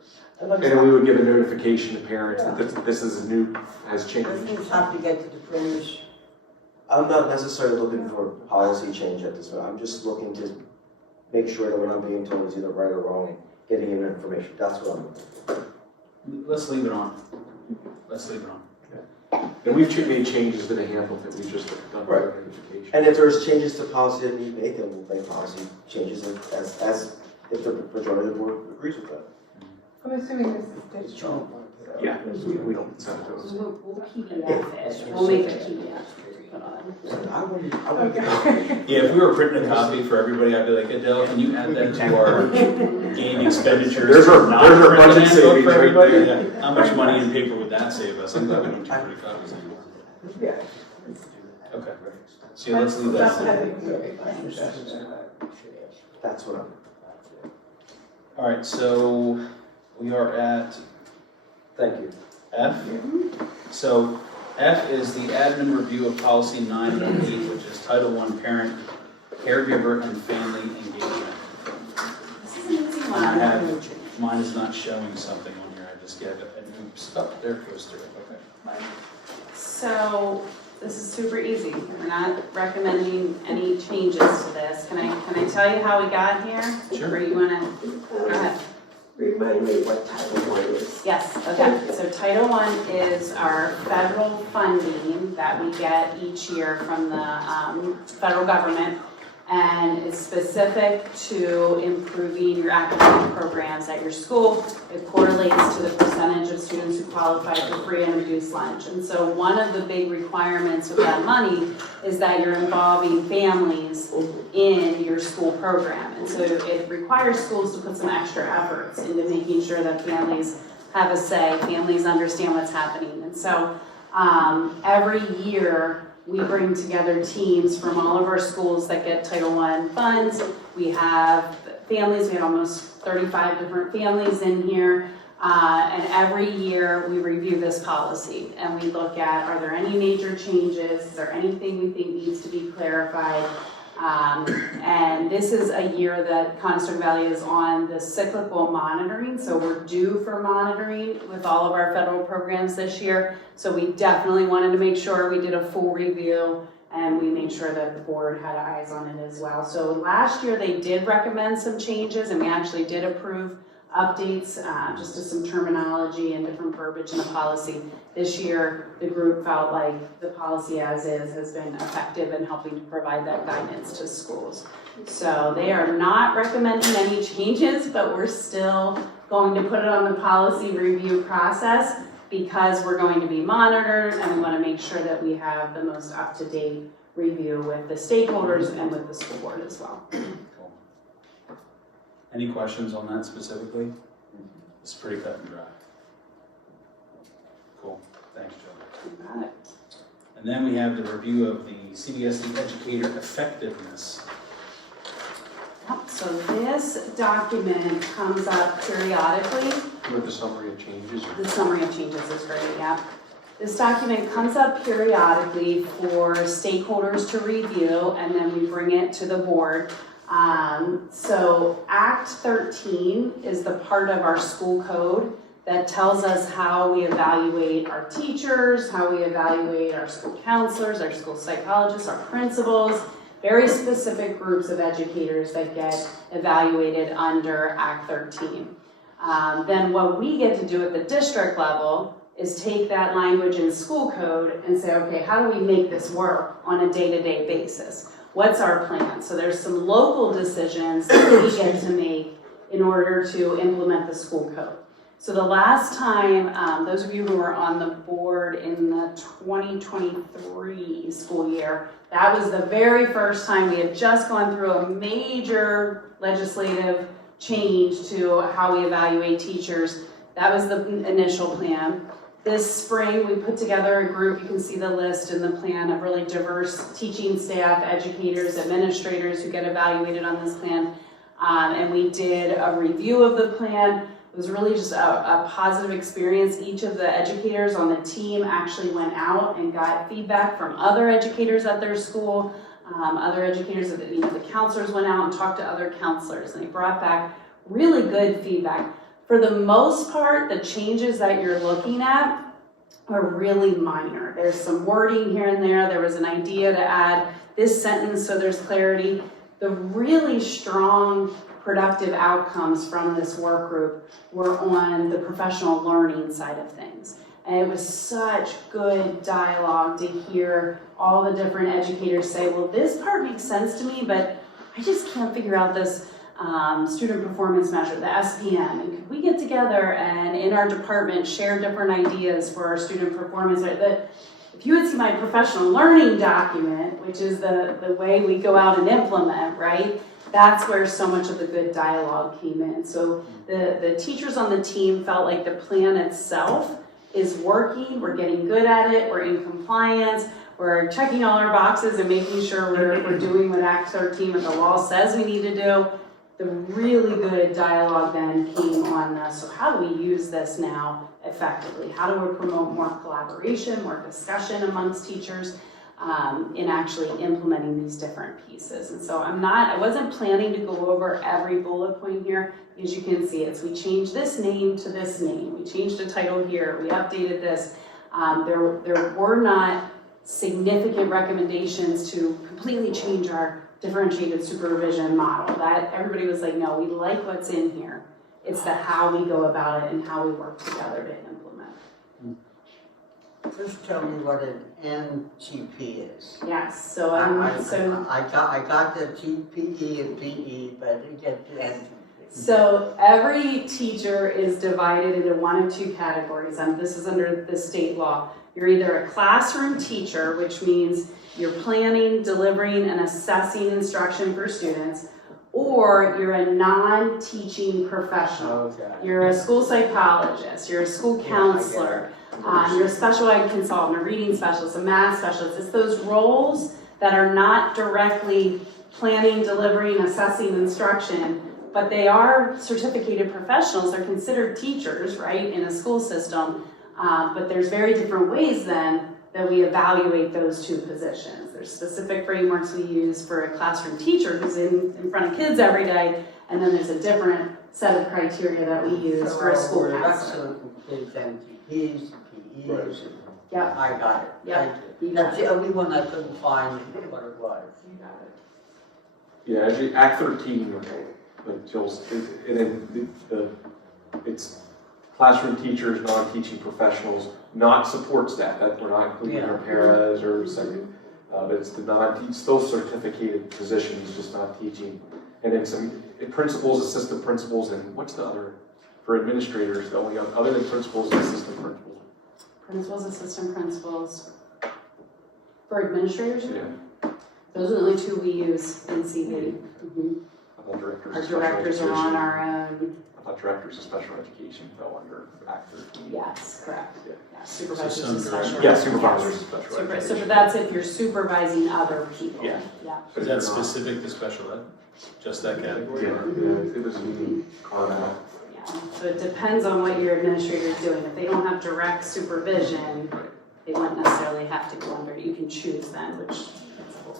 And then we would give a notification to parents that this is has changed. Doesn't this have to get to the printers? I'm not necessarily looking for policy change at this point. I'm just looking to make sure that what I'm being told is either right or wrong and getting in information. That's what I'm looking for. Let's leave it on. Let's leave it on. And we've made changes to the handbook that we just done Right. notification. And if there's changes to policy that need to make, then we'll make policy changes as if the majority of the board agrees with that. I'm assuming this is digital. Yeah, we don't send it to us. We'll PDF it, we'll make a PDF put on. I wouldn't Yeah, if we were printing a copy for everybody, I'd be like, Adele, can you add that to our game expenditures? There's our Not budget print handbook savings for right everybody? there. Yeah. How much money in paper would that save us? I'm glad we don't do pretty copies anymore. Yeah. Okay, so yeah, let's leave that. That's what I'm. All right, so we are at Thank you. F. So F is the admin review of policy 918, which is Title I parent, caregiver, and family engagement. This is an easy And one. I have, mine is not showing something on here, I just get an oops, oh, there it goes through, okay. So this is super easy. We're not recommending any changes to this. Can I tell you how we got here? Sure. Or you wanna, go ahead. Remind me what Title I is. Yes, okay. So Title I is our federal funding that we get each year from the federal government, and is specific to improving your academic programs at your school. It correlates to the percentage of students who qualify for free and reduced lunch. And so one of the big requirements of that money is that you're involving families in your school program. And so it requires schools to put some extra efforts into making sure that families have a say, families understand what's happening. And so every year, we bring together teams from all of our schools that get Title I funds. We have families, we have almost 35 different families in here. And every year we review this policy and we look at, are there any major changes? Is there anything we think needs to be clarified? And this is a year that Conestoga Valley is on the cyclical monitoring, so we're due for monitoring with all of our federal programs this year. So we definitely wanted to make sure we did a full review and we made sure that the board had eyes on it as well. So last year they did recommend some changes and we actually did approve updates, just to some terminology and different verbiage in the policy. This year, the group felt like the policy as is has been effective in helping to provide that guidance to schools. So they are not recommending any changes, but we're still going to put it on the policy review process because we're going to be monitored and we want to make sure that we have the most up-to-date review with the stakeholders and with the school board as well. Any questions on that specifically? It's pretty cut and dry. Cool, thanks, Joe. You got it. And then we have the review of the CBSD educator effectiveness. Yep, so this document comes up periodically. With the summary of changes. The summary of changes is great, yeah. This document comes up periodically for stakeholders to review, and then we bring it to the board. So Act 13 is the part of our school code that tells us how we evaluate our teachers, how we evaluate our school counselors, our school psychologists, our principals, very specific groups of educators that get evaluated under Act 13. Then what we get to do at the district level is take that language in school code and say, okay, how do we make this work on a day-to-day basis? What's our plan? So there's some local decisions that we get to make in order to implement the school code. So the last time, those of you who were on the board in the 2023 school year, that was the very first time we had just gone through a major legislative change to how we evaluate teachers. That was the initial plan. This spring, we put together a group, you can see the list in the plan, of really diverse teaching staff, educators, administrators who get evaluated on this plan. And we did a review of the plan. It was really just a positive experience. Each of the educators on the team actually went out and got feedback from other educators at their school. Other educators, the counselors went out and talked to other counselors, and they brought back really good feedback. For the most part, the changes that you're looking at are really minor. There's some wording here and there. There was an idea to add this sentence so there's clarity. The really strong productive outcomes from this work group were on the professional learning side of things. And it was such good dialogue to hear all the different educators say, well, this part makes sense to me, but I just can't figure out this student performance measure, the SPM. And could we get together and in our department share different ideas for our student performance? If you would see my professional learning document, which is the way we go out and implement, right? That's where so much of the good dialogue came in. So the teachers on the team felt like the plan itself is working, we're getting good at it, we're in compliance, we're checking all our boxes and making sure we're doing what Act 13, what the law says we need to do. the really good dialogue then came on so how do we use this now effectively? How do we promote more collaboration, more discussion amongst teachers in actually implementing these different pieces? And so I wasn't planning to go over every bullet point here. As you can see, we changed this name to this name. We changed the title here. We updated this. There were not significant recommendations to completely change our differentiated supervision model. That everybody was like, no, we like what's in here. It's the how we go about it and how we work together to implement. Just tell me what an NTP is. Yes, so I got the GPE and PE, but I didn't get the NTP. So every teacher is divided into one of two categories, and this is under the state law. You're either a classroom teacher, which means you're planning, delivering, and assessing instruction for students, or you're a non-teaching professional. Okay. You're a school psychologist, you're a school counselor, you're a special ed consultant, a reading specialist, a math specialist. It's those roles that are not directly planning, delivering, assessing instruction, but they are certificated professionals. They're considered teachers, right, in a school system. But there's very different ways then that we evaluate those two positions. There's specific frameworks we use for a classroom teacher who's in front of kids every day, and then there's a different set of criteria that we use for a school counselor. NTPs, PEs. Yep. I got it. Yep. Thank you. That's the only one I couldn't find what it was. You got it. Yeah, actually, Act 13, like Jill's, and then it's classroom teachers, non-teaching professionals, not support staff. That we're not including our paras or second, but it's the still certificated positions, just not teaching. And then some principals, assistant principals, and what's the other for administrators? The only other than principals and assistant principals. Principals, assistant principals. For administrators? Yeah. Those are the only two we use in CV. I thought directors. Our of special directors are on education- our own. I thought directors of special education fell under Act 13. Yes, correct. Yeah. Yeah, supervisors some of special. Yeah, ed. supervisors Yes. of special So education. that's if you're supervising other people. Yeah. Yeah. Is that specific to special ed? Just that category? Yeah, it was unique carve out. Yeah. So it depends on what your administrator is doing. If they don't have direct supervision, they wouldn't necessarily have to go under. You can choose then which principal.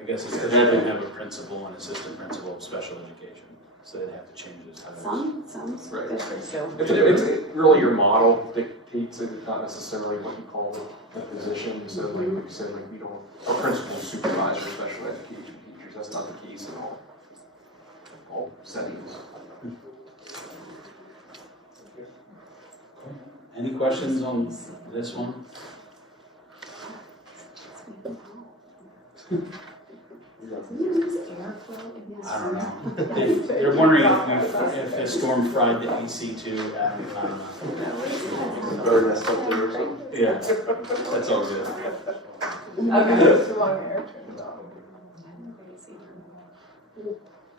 I guess it's because they have a principal and assistant principal of special education, so they'd have to change those titles. Some Right. districts do. It's really your model dictates it, not necessarily what you call the position. So like you said, like we don't, our principal supervisor of special education teachers, that's not the case in all settings. Any questions on this one? I don't know. They're wondering if the storm fried the AC too at the time. Or messed up there or something. Yeah, that's all good. Okay.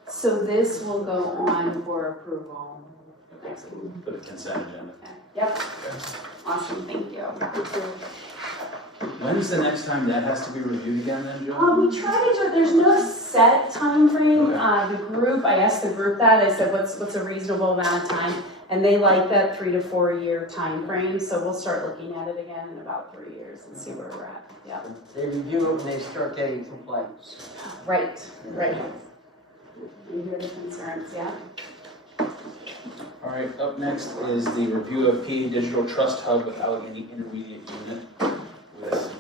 So this will go on for approval next week. For the consent agenda. Yep. Awesome, thank you. When is the next time that has to be reviewed again then, Jill? We try to do it, there's no set time frame. Okay. The group, I asked the group that, I said, what's a reasonable amount of time? And they like that 3 to 4 year time frame, so we'll start looking at it again in about 3 years and see where we're at. Yeah. They review it and they start getting complaints. Right. You hear the concerns, yeah? All right, up next is the review of PE Digital Trust Hub with Allegheny Intermediate Unit with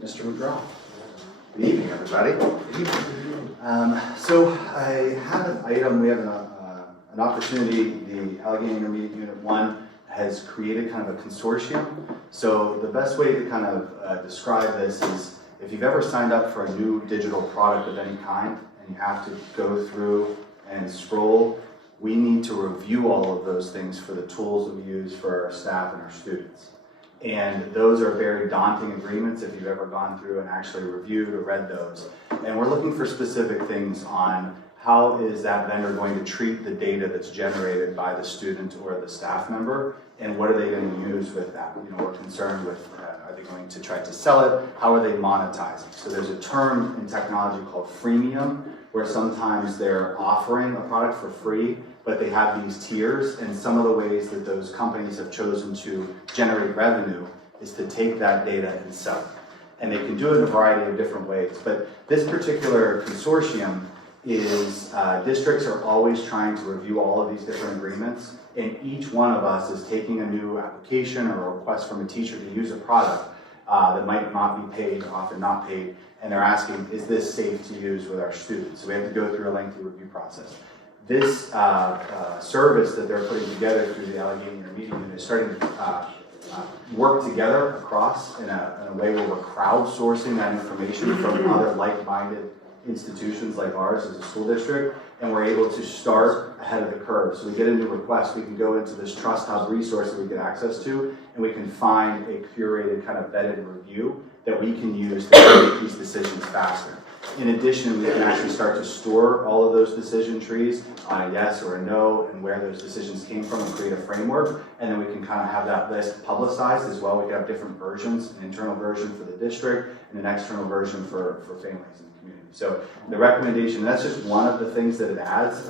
Mr. McGraw. Good evening, everybody. So I have an item, we have an opportunity, the Allegheny Intermediate Unit 1 has created kind of a consortium. So the best way to kind of describe this is if you've ever signed up for a new digital product of any kind and you have to go through and scroll, we need to review all of those things for the tools that we use for our staff and our students. And those are very daunting agreements if you've ever gone through and actually reviewed or read those. And we're looking for specific things on how is that vendor going to treat the data that's generated by the student or the staff member and what are they going to use with that? You know, we're concerned with, are they going to try to sell it? How are they monetizing? So there's a term in technology called freemium, where sometimes they're offering a product for free, but they have these tiers, and some of the ways that those companies have chosen to generate revenue is to take that data and sell it. And they can do it in a variety of different ways. But this particular consortium is, districts are always trying to review all of these different agreements, and each one of us is taking a new application or a request from a teacher to use a product that might not be paid, often not paid, and they're asking, is this safe to use with our students? So we have to go through a lengthy review process. This service that they're putting together through the Allegheny Intermediate Unit is starting to work together across in a way where we're crowdsourcing that information from other like-minded institutions like ours as a school district, and we're able to start ahead of the curve. So we get a new request, we can go into this Trust Hub resource that we get access to, and we can find a curated kind of vetted review that we can use to make these decisions faster. In addition, we can actually start to store all of those decision trees on a yes or a no, and where those decisions came from, and create a framework, and then we can kind of have that list publicized as well. We can have different versions, an internal version for the district and an external version for families in the community. So the recommendation, that's just one of the things that it adds.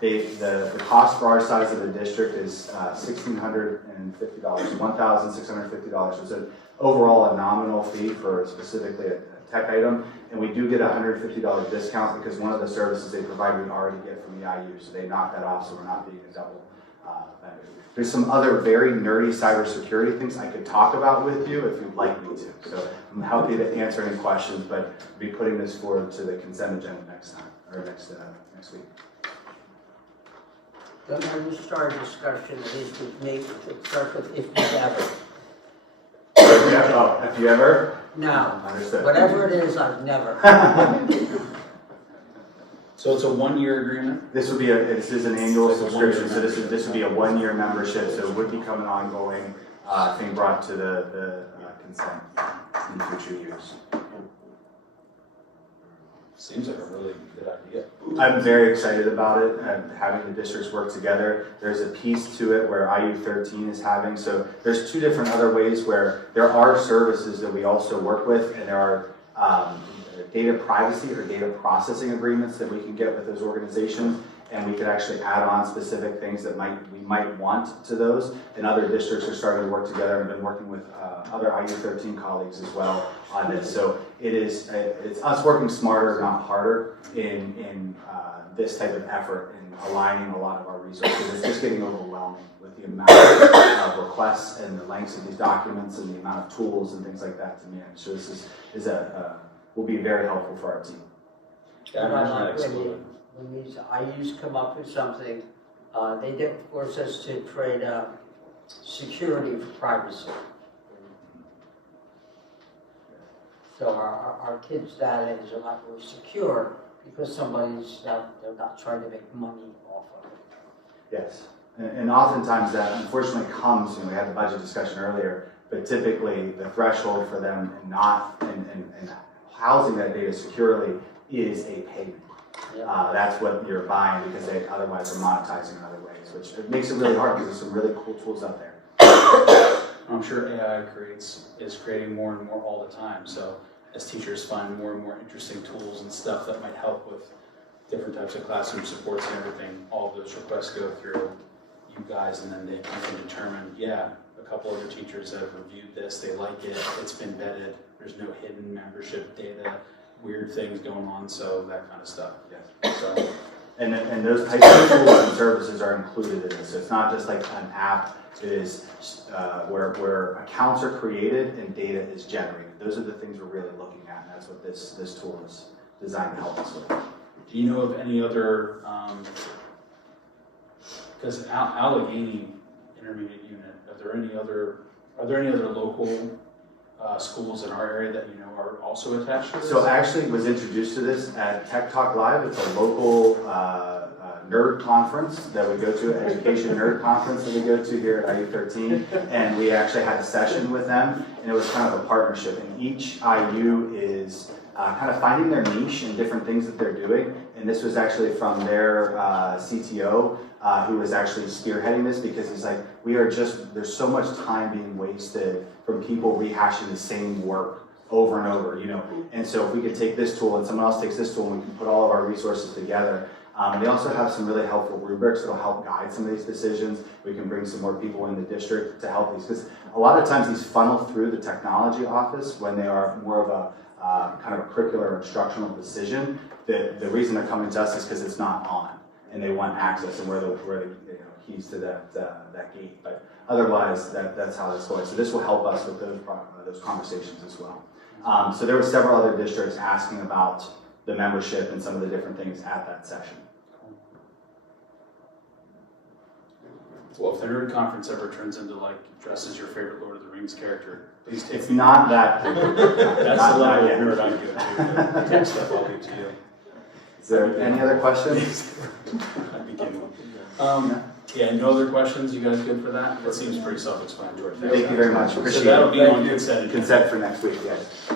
The cost for our size of the district is $1,650, $1,650. It's overall a nominal fee for specifically a tech item, and we do get a $150 discount because one of the services they provide we already get from the IU, so they knock that off, so we're not being a double vendor. There's some other very nerdy cybersecurity things I could talk about with you if you'd like me to. So I'm happy to answer any questions, but I'll be putting this forward to the consent agenda next time, or next week. Then I will start a discussion, at least with me, to start with if you've ever. Oh, have you ever? No. Understood. Whatever it is, I've never. So it's a one-year agreement? This is an annual subscription, so this would be a one-year membership, so it would become an ongoing thing brought to the consent in future years. Seems like a really good idea. I'm very excited about it, and having the districts work together. There's a piece to it where IU13 is having, so there's two different other ways where there are services that we also work with, and there are data privacy or data processing agreements that we can get with those organizations, and we could actually add on specific things that we might want to those, and other districts are starting to work together and been working with other IU13 colleagues as well on this. So it's us working smarter, not harder, in this type of effort and aligning a lot of our resources. It's just getting overwhelming with the amount of requests and the lengths of these documents and the amount of tools and things like that to manage. So this will be very helpful for our team. Yeah, I imagine that exploded. When these IUs come up with something, they do force us to trade security for privacy. So our kids' data is a lot more secure because they're not trying to make money off of it. Yes, and oftentimes that unfortunately comes, we had the budget discussion earlier, but typically the threshold for them and housing that data securely is a payment. That's what you're buying because they otherwise are monetizing in other ways, which makes it really hard because there's some really cool tools out there. I'm sure AI is creating more and more all the time. So as teachers find more and more interesting tools and stuff that might help with different types of classroom supports and everything, all of those requests go through you guys, and then they can determine, a couple other teachers have reviewed this, they like it, it's been vetted, there's no hidden membership data, weird things going on, so that kind of stuff. Yes. So, and those types of tools and services are included in this. So it's not just like an app. It is where accounts are created and data is generated. Those are the things we're really looking at, and that's what this tool is designed to help us with. Do you know of any other, because Allegheny Intermediate Unit, are there any other local schools in our area that you know are also attached to this? So I actually was introduced to this at Tech Talk Live. It's a local nerd conference that we go to, education nerd conference that we go to here at IU13, and we actually had a session with them, and it was kind of a partnership, and each IU is kind of finding their niche and different things that they're doing. And this was actually from their CTO, who was actually spearheading this, because he's like, there's so much time being wasted from people rehashing the same work over and over, And so if we could take this tool and someone else takes this tool and we can put all of our resources together. They also have some really helpful rubrics that'll help guide some of these decisions. We can bring some more people in the district to help these, because a lot of times these funnel through the technology office when they are more of a kind of a curricular instructional decision. The reason they're coming to us is because it's not on, and they want access, and we're the keys to that gate. But otherwise, that's how that's going. So this will help us with those conversations as well. So there were several other districts asking about the membership and some of the different things at that session. Well, if the nerd conference ever turns into like dress as your favorite Lord of the Rings character, please take It's not that. That's the level of nerd I go to. The tech stuff I'll leave to you. Is there any other questions? I begin with. Yeah, no other questions? You guys good for that? That seems pretty self-explanatory. Thank you very much. Appreciate So that'll it. be on consent. Consent for next week, yes.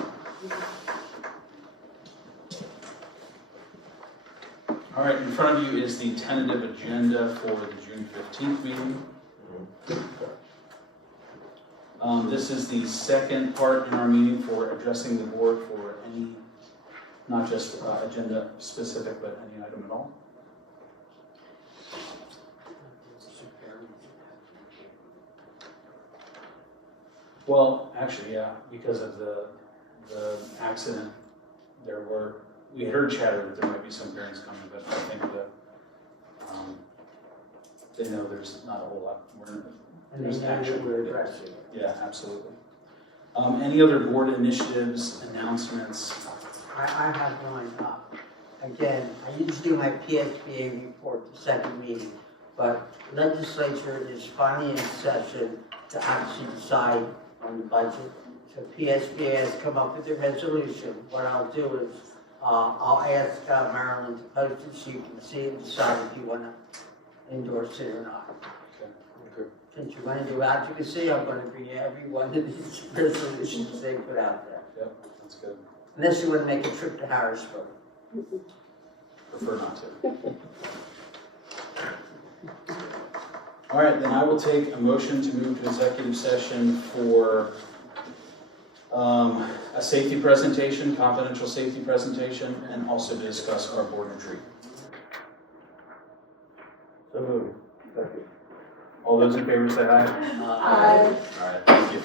All right, in front of you is the tentative agenda for the June 15th meeting. This is the second part in our meeting for addressing the board for any, not just agenda specific, but any item at all. Well, actually, yeah, because of the accident, we heard chatter that there might be some parents coming, but I think that they know there's not a whole lot. There's action. We're addressing. Yeah, absolutely. Any other board initiatives, announcements? I have one up. Again, I usually do my PSBA report the second meeting, but legislature is finally in session to actually decide on the budget. So PSBA has come up with a resolution. What I'll do is I'll ask Marilyn to post it so you can see it and decide if you want to endorse it or not. Okay. Since you want to do advocacy, I'm going to bring every one of these resolutions they put out there. Yep, that's good. Unless you want to make a trip to Harrisburg. Prefer not to. All right, then I will take a motion to move to executive session for a safety presentation, confidential safety presentation, and also to discuss our board retreat. So moved. All those in favor say aye. Aye. All right, thank you.